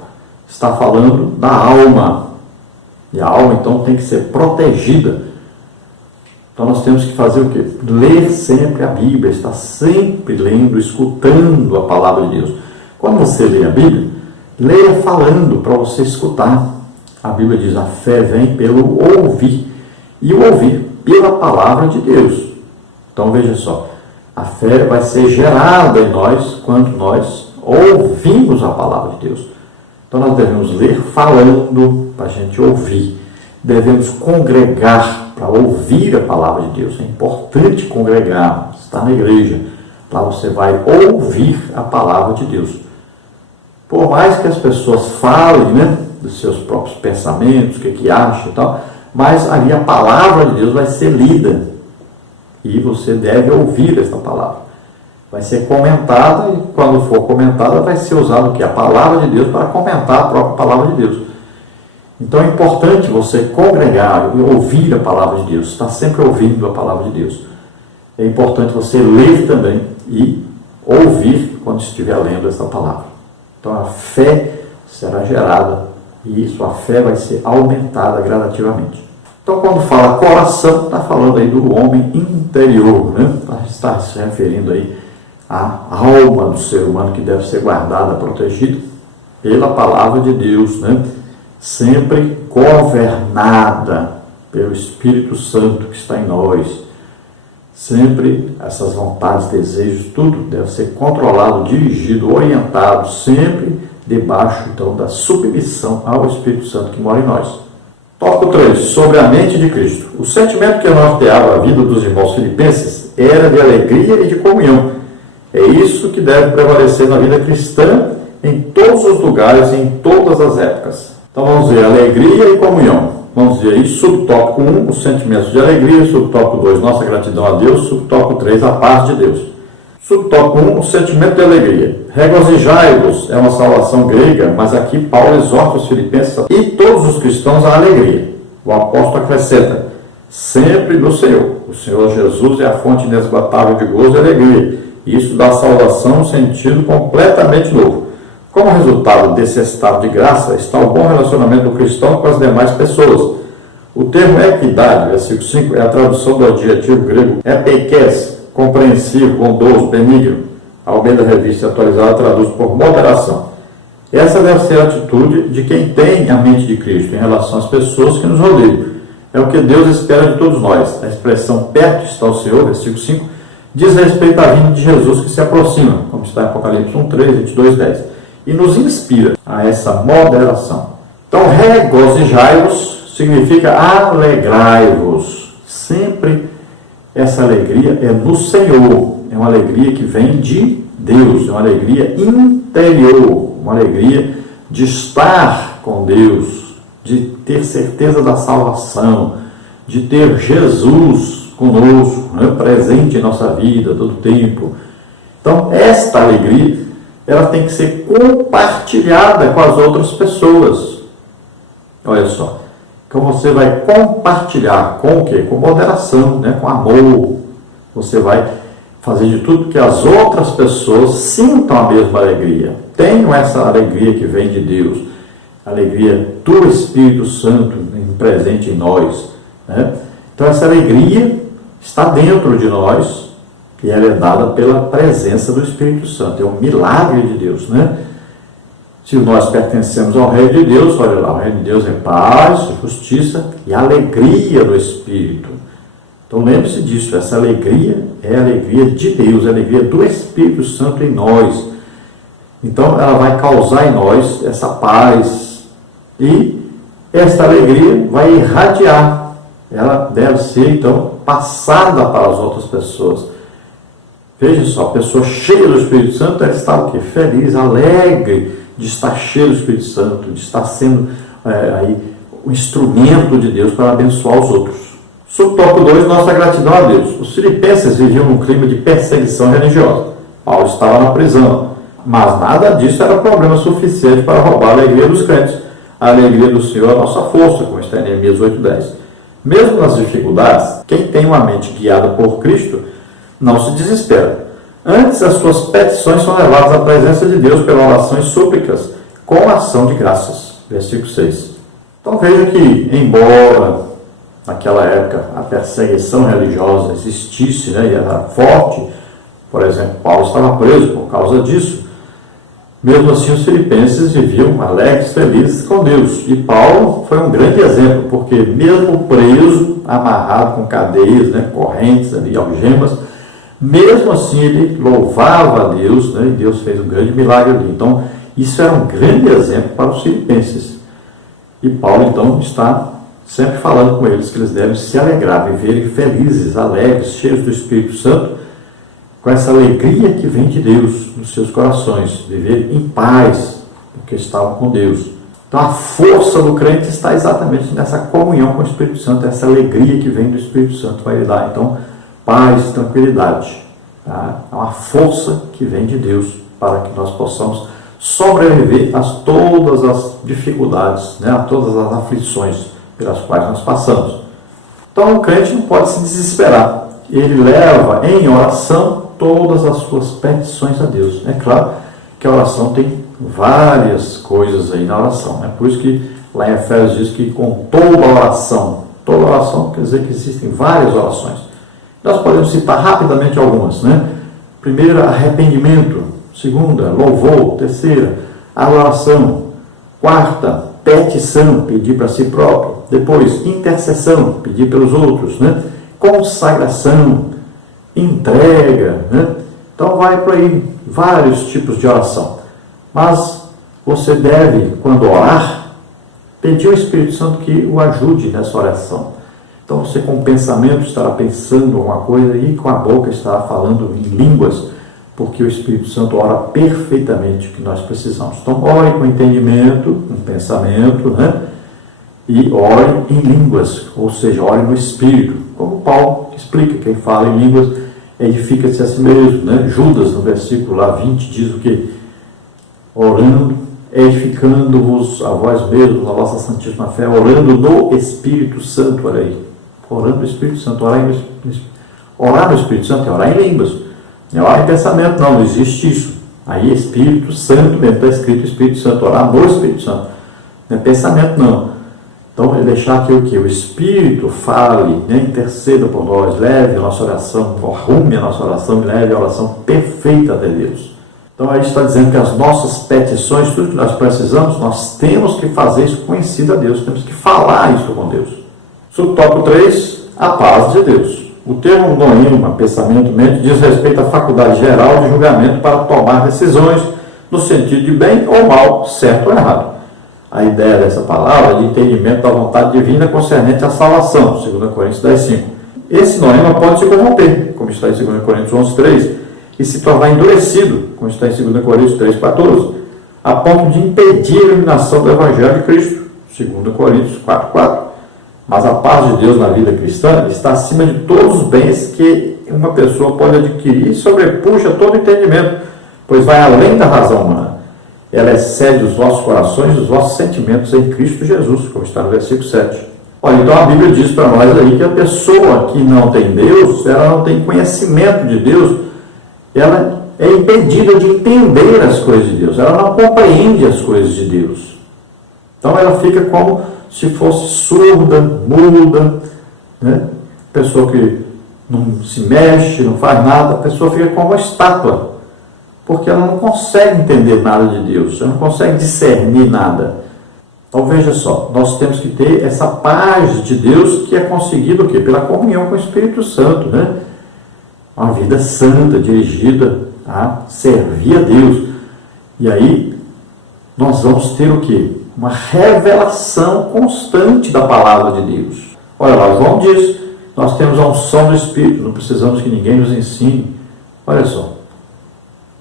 Está falando da alma. E a alma, então, tem que ser protegida. Então, nós temos que fazer o quê? Ler sempre a Bíblia, estar sempre lendo, escutando a palavra de Deus. Quando você lê a Bíblia, leia falando para você escutar. A Bíblia diz, a fé vem pelo ouvir. E o ouvir pela palavra de Deus. Então, veja só. A fé vai ser gerada em nós quando nós ouvimos a palavra de Deus. Então, nós devemos ler falando para a gente ouvir. Devemos congregar para ouvir a palavra de Deus. É importante congregar, estar na igreja. Lá você vai ouvir a palavra de Deus. Por mais que as pessoas falem, né, dos seus próprios pensamentos, o que acham e tal, mas ali a palavra de Deus vai ser lida. E você deve ouvir esta palavra. Vai ser comentada e quando for comentada vai ser usado o quê? A palavra de Deus para comentar a própria palavra de Deus. Então é importante você congregar e ouvir a palavra de Deus. Estar sempre ouvindo a palavra de Deus. É importante você ler também e ouvir quando estiver lendo essa palavra. Então a fé será gerada e sua fé vai ser aumentada gradativamente. Então, quando fala coração, está falando aí do homem interior, né? Está se referindo aí à alma do ser humano que deve ser guardada, protegida pela palavra de Deus, né? Sempre governada pelo Espírito Santo que está em nós. Sempre essas vontades, desejos, tudo deve ser controlado, dirigido, orientado, sempre debaixo, então, da submissão ao Espírito Santo que mora em nós. Tópico 3. Sobre a mente de Cristo. O sentimento que norteava a vida dos irmãos filipenses era de alegria e de comunhão. É isso que deve prevalecer na vida cristã em todos os lugares e em todas as épocas. Então vamos ver alegria e comunhão. Vamos ver aí subtópico 1, os sentimentos de alegria, subtópico 2, nossa gratidão a Deus, subtópico 3, a paz de Deus. Subtópico 1, o sentimento de alegria. Regozijai-vos é uma salvação grega, mas aqui Paulo exorta os filipenses e todos os cristãos à alegria. O apóstolo acrescenta, sempre do Senhor. O Senhor Jesus é a fonte inesgotável de gozo e alegria. Isso dá à salvação um sentido completamente novo. Como resultado desse estado de graça está o bom relacionamento do cristão com as demais pessoas. O termo equidade, versículo 5, é a tradução do adjetivo grego epeikes, compreensivo, bondoso, benigno. A Almeida Revista Atualizada traduz por moderação. Essa deve ser a atitude de quem tem a mente de Cristo em relação às pessoas que nos rodeiam. É o que Deus espera de todos nós. A expressão perto está o Senhor, versículo 5, diz respeito à vinda de Jesus que se aproxima, como está em Apocalipse 1:3, 22:10, e nos inspira a essa moderação. Então, regozijai-vos significa alegrai-vos. Sempre essa alegria é no Senhor. É uma alegria que vem de Deus, é uma alegria interior, uma alegria de estar com Deus, de ter certeza da salvação, de ter Jesus conosco, né, presente em nossa vida todo o tempo. Então, esta alegria, ela tem que ser compartilhada com as outras pessoas. Olha só, então você vai compartilhar com o quê? Com moderação, né, com amor. Você vai fazer de tudo que as outras pessoas sintam a mesma alegria. Tenham essa alegria que vem de Deus. A alegria do Espírito Santo presente em nós, né? Então essa alegria está dentro de nós e ela é dada pela presença do Espírito Santo. É um milagre de Deus, né? Se nós pertencemos ao Reino de Deus, olha lá, o Reino de Deus é paz, justiça e alegria do Espírito. Então lembre-se disso, essa alegria é a alegria de Deus, é a alegria do Espírito Santo em nós. Então ela vai causar em nós essa paz e esta alegria vai irradiar ela deve ser, então, passada para as outras pessoas. Veja só, a pessoa cheia do Espírito Santo, ela está o quê? Feliz, alegre de estar cheia do Espírito Santo, de estar sendo aí o instrumento de Deus para abençoar os outros. Subtópico 2, nossa gratidão a Deus. Os filipenses viviam num clima de perseguição religiosa. Paulo estava na prisão, mas nada disso era problema suficiente para roubar a alegria dos crentes. A alegria do Senhor é a nossa força, como está em Neemias 8:10. Mesmo nas dificuldades, quem tem uma mente guiada por Cristo não se desespera. Antes, as suas petições são levadas à presença de Deus pela oração e súplicas, com ação de graças. Versículo 6. Então veja que, embora naquela época a perseguição religiosa existisse, e era forte, por exemplo, Paulo estava preso por causa disso, mesmo assim os filipenses viviam alegres, felizes com Deus. E Paulo foi um grande exemplo, porque mesmo preso, amarrado com cadeias, correntes, algemas, mesmo assim ele louvava a Deus, e Deus fez um grande milagre ali. Então, isso era um grande exemplo para os filipenses. E Paulo, então, está sempre falando com eles que eles devem se alegrar, viverem felizes, alegres, cheios do Espírito Santo, com essa alegria que vem de Deus nos seus corações, viver em paz, porque estavam com Deus. Então, a força do crente está exatamente nessa comunhão com o Espírito Santo, essa alegria que vem do Espírito Santo vai lhe dar, então, paz e tranquilidade. Tá? É uma força que vem de Deus para que nós possamos sobreviver a todas as dificuldades, a todas as aflições pelas quais nós passamos. Então, o crente não pode se desesperar. Ele leva em oração todas as suas petições a Deus. É claro que a oração tem várias coisas aí na oração. É por isso que lá em Efésios diz que com toda oração quer dizer que existem várias orações. Nós podemos citar rapidamente algumas. Primeira, arrependimento. Segunda, louvor. Terceira, adoração. Quarta, petição, pedir para si próprio. Depois, intercessão, pedir pelos outros. Consagração, entrega. Então vai por aí vários tipos de oração. Mas você deve, quando orar, pedir ao Espírito Santo que o ajude nessa oração. Então você com o pensamento estará pensando alguma coisa e com a boca estará falando em línguas, porque o Espírito Santo ora perfeitamente o que nós precisamos. Então ore com entendimento, com pensamento, e ore em línguas, ou seja, ore no Espírito, como Paulo explica, quem fala em línguas edifica-se a si mesmo. Judas, no versículo lá 20, diz o que? Orando, edificando-vos a vós mesmos, na vossa santíssima fé, orando no Espírito Santo, olha aí, orando no Espírito Santo, orar no Espírito Santo é orar em línguas, não é orar em pensamento, não existe isso. Aí Espírito Santo mesmo, está escrito Espírito Santo, orar no Espírito Santo, não é pensamento não. Então, é deixar que o que? O Espírito fale, interceda por nós, leve a nossa oração, arrume a nossa oração e leve a oração perfeita até Deus. Então, aí está dizendo que as nossas petições, tudo que nós precisamos, nós temos que fazer isso conhecido a Deus, temos que falar isso com Deus. Subtópico 3, a paz de Deus. O termo noema, pensamento, mente, diz respeito à faculdade geral de julgamento para tomar decisões no sentido de bem ou mal, certo ou errado. A ideia dessa palavra de entendimento da vontade divina concernente à salvação, 2 Coríntios 10:5. Esse noema pode se corromper, como está em 2 Coríntios 11:3, e se tornar endurecido, como está em 2 Coríntios 3:14, a ponto de impedir a iluminação do Evangelho de Cristo, 2 Coríntios 4:4. Mas a paz de Deus na vida cristã está acima de todos os bens que uma pessoa pode adquirir e sobrepuja todo entendimento, pois vai além da razão humana. Ela excede os vossos corações e os vossos sentimentos em Cristo Jesus, como está no versículo 7. Olha, então a Bíblia diz para nós aí que a pessoa que não tem Deus, ela não tem conhecimento de Deus, ela é impedida de entender as coisas de Deus, ela não compreende as coisas de Deus. Então ela fica como se fosse surda, muda, pessoa que não se mexe, não faz nada, a pessoa fica como uma estátua, porque ela não consegue entender nada de Deus, ela não consegue discernir nada. Então veja só, nós temos que ter essa paz de Deus que é conseguida o quê? Pela comunhão com o Espírito Santo, uma vida santa, dirigida a servir a Deus. E aí nós vamos ter o quê? Uma revelação constante da palavra de Deus. Olha lá, João diz, nós temos a unção do Espírito, não precisamos que ninguém nos ensine. Olha só.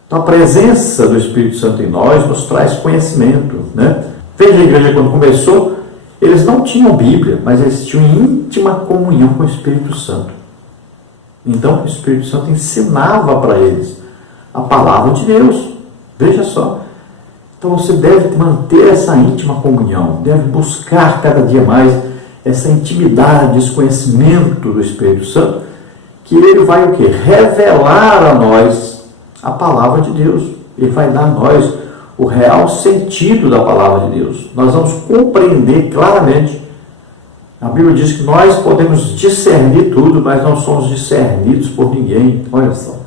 Então a presença do Espírito Santo em nós nos traz conhecimento, né? Veja a igreja quando começou, eles não tinham Bíblia, mas eles tinham íntima comunhão com o Espírito Santo. Então o Espírito Santo ensinava para eles a palavra de Deus. Veja só. Então você deve manter essa íntima comunhão, deve buscar cada dia mais essa intimidade, esse conhecimento do Espírito Santo, que ele vai o quê? Revelar a nós a palavra de Deus. Ele vai dar a nós o real sentido da palavra de Deus. Nós vamos compreender claramente. A Bíblia diz que nós podemos discernir tudo, mas não somos discernidos por ninguém. Olha só.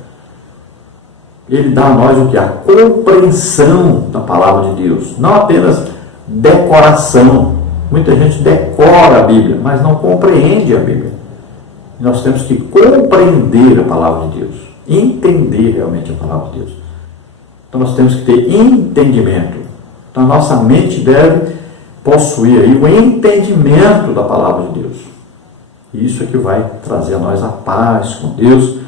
Ele dá a nós o que? A compreensão da palavra de Deus. Não apenas decoração. Muita gente decora a Bíblia, mas não compreende a Bíblia. Nós temos que compreender a palavra de Deus. Entender realmente a palavra de Deus. Então nós temos que ter entendimento. Então a nossa mente deve possuir aí o entendimento da palavra de Deus. Isso é que vai trazer a nós a paz com Deus,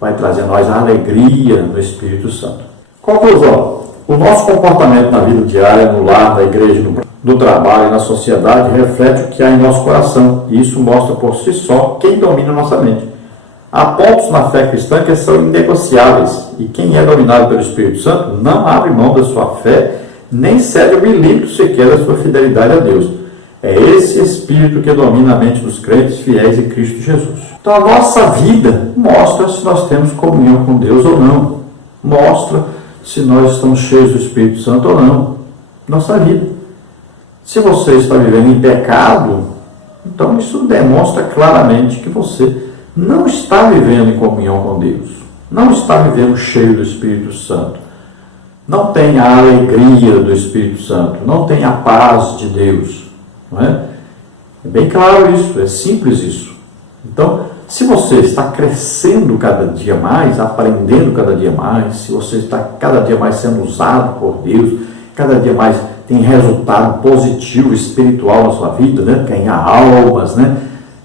vai trazer a nós a alegria no Espírito Santo. Conclusão. O nosso comportamento na vida diária, no lar, na igreja, no trabalho e na sociedade reflete o que há em nosso coração. E isso mostra por si só quem domina a nossa mente. Há pontos na fé cristã que são inegociáveis. E quem é dominado pelo Espírito Santo não abre mão da sua fé, nem cede um milímetro sequer da sua fidelidade a Deus. É esse Espírito que domina a mente dos crentes fiéis em Cristo Jesus. Então a nossa vida mostra se nós temos comunhão com Deus ou não. Mostra se nós estamos cheios do Espírito Santo ou não. Nossa vida. Se você está vivendo em pecado, então isso demonstra claramente que você não está vivendo em comunhão com Deus. Não está vivendo cheio do Espírito Santo. Não tem a alegria do Espírito Santo. Não tem a paz de Deus. Não é? É bem claro isso, é simples isso. Então, se você está crescendo cada dia mais, aprendendo cada dia mais, se você está cada dia mais sendo usado por Deus, cada dia mais tem resultado positivo, espiritual na sua vida, né? Ganhar almas, né?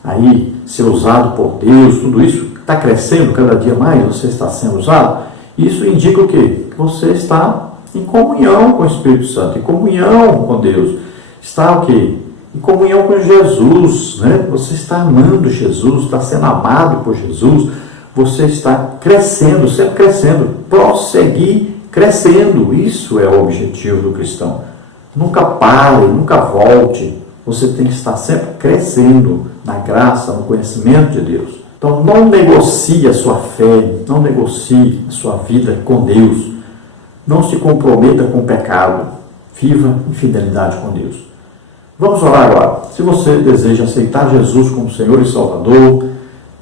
Aí, ser usado por Deus, tudo isso está crescendo cada dia mais, você está sendo usado. Isso indica o quê? Que você está em comunhão com o Espírito Santo, em comunhão com Deus. Está o quê? Em comunhão com Jesus, né? Você está amando Jesus, está sendo amado por Jesus, você está crescendo, sempre crescendo, prosseguir crescendo. Isso é o objetivo do cristão. Nunca pare, nunca volte. Você tem que estar sempre crescendo na graça, no conhecimento de Deus. Então não negocie a sua fé, não negocie a sua vida com Deus. Não se comprometa com o pecado. Viva em fidelidade com Deus. Vamos orar agora. Se você deseja aceitar Jesus como Senhor e Salvador,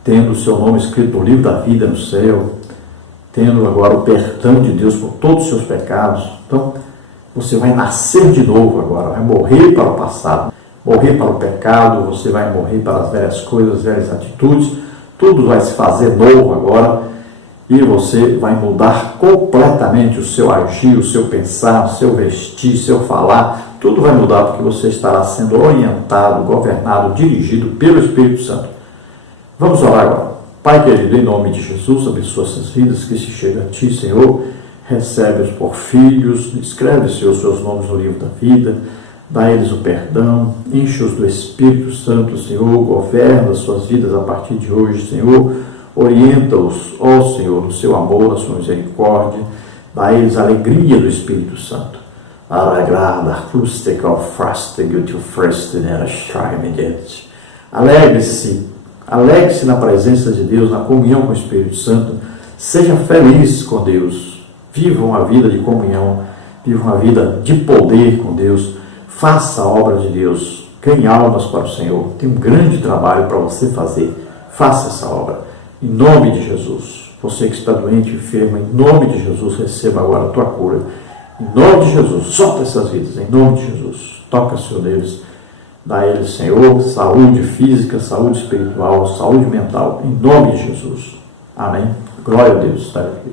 tendo o seu nome escrito no livro da vida no céu, tendo agora o perdão de Deus por todos os seus pecados, então você vai nascer de novo agora, vai morrer para o passado, morrer para o pecado, você vai morrer para as velhas coisas, as velhas atitudes, tudo vai se fazer novo agora e você vai mudar completamente o seu agir, o seu pensar, o seu vestir, o seu falar, tudo vai mudar porque você estará sendo orientado, governado, dirigido pelo Espírito Santo. Vamos orar agora. Pai querido, em nome de Jesus, abençoa essas vidas que se chegam a Ti, Senhor, recebe-os por filhos, escreve, Senhor, os seus nomes no livro da vida, dá a eles o perdão, enche-os do Espírito Santo, Senhor, governa as suas vidas a partir de hoje, Senhor, orienta-os, ó Senhor, no seu amor, na sua misericórdia, dá a eles a alegria do Espírito Santo. Alegre-se na presença de Deus, na comunhão com o Espírito Santo. Seja feliz com Deus. Viva uma vida de comunhão. Viva uma vida de poder com Deus. Faça a obra de Deus. Ganhe almas para o Senhor. Tem um grande trabalho para você fazer. Faça essa obra. Em nome de Jesus. Você que está doente, enfermo, em nome de Jesus, receba agora a tua cura. Em nome de Jesus. Solta essas vidas. Em nome de Jesus. Toca, Senhor, neles. Dá a eles, Senhor, saúde física, saúde espiritual, saúde mental, em nome de Jesus. Amém. Glória a Deus. Está aqui.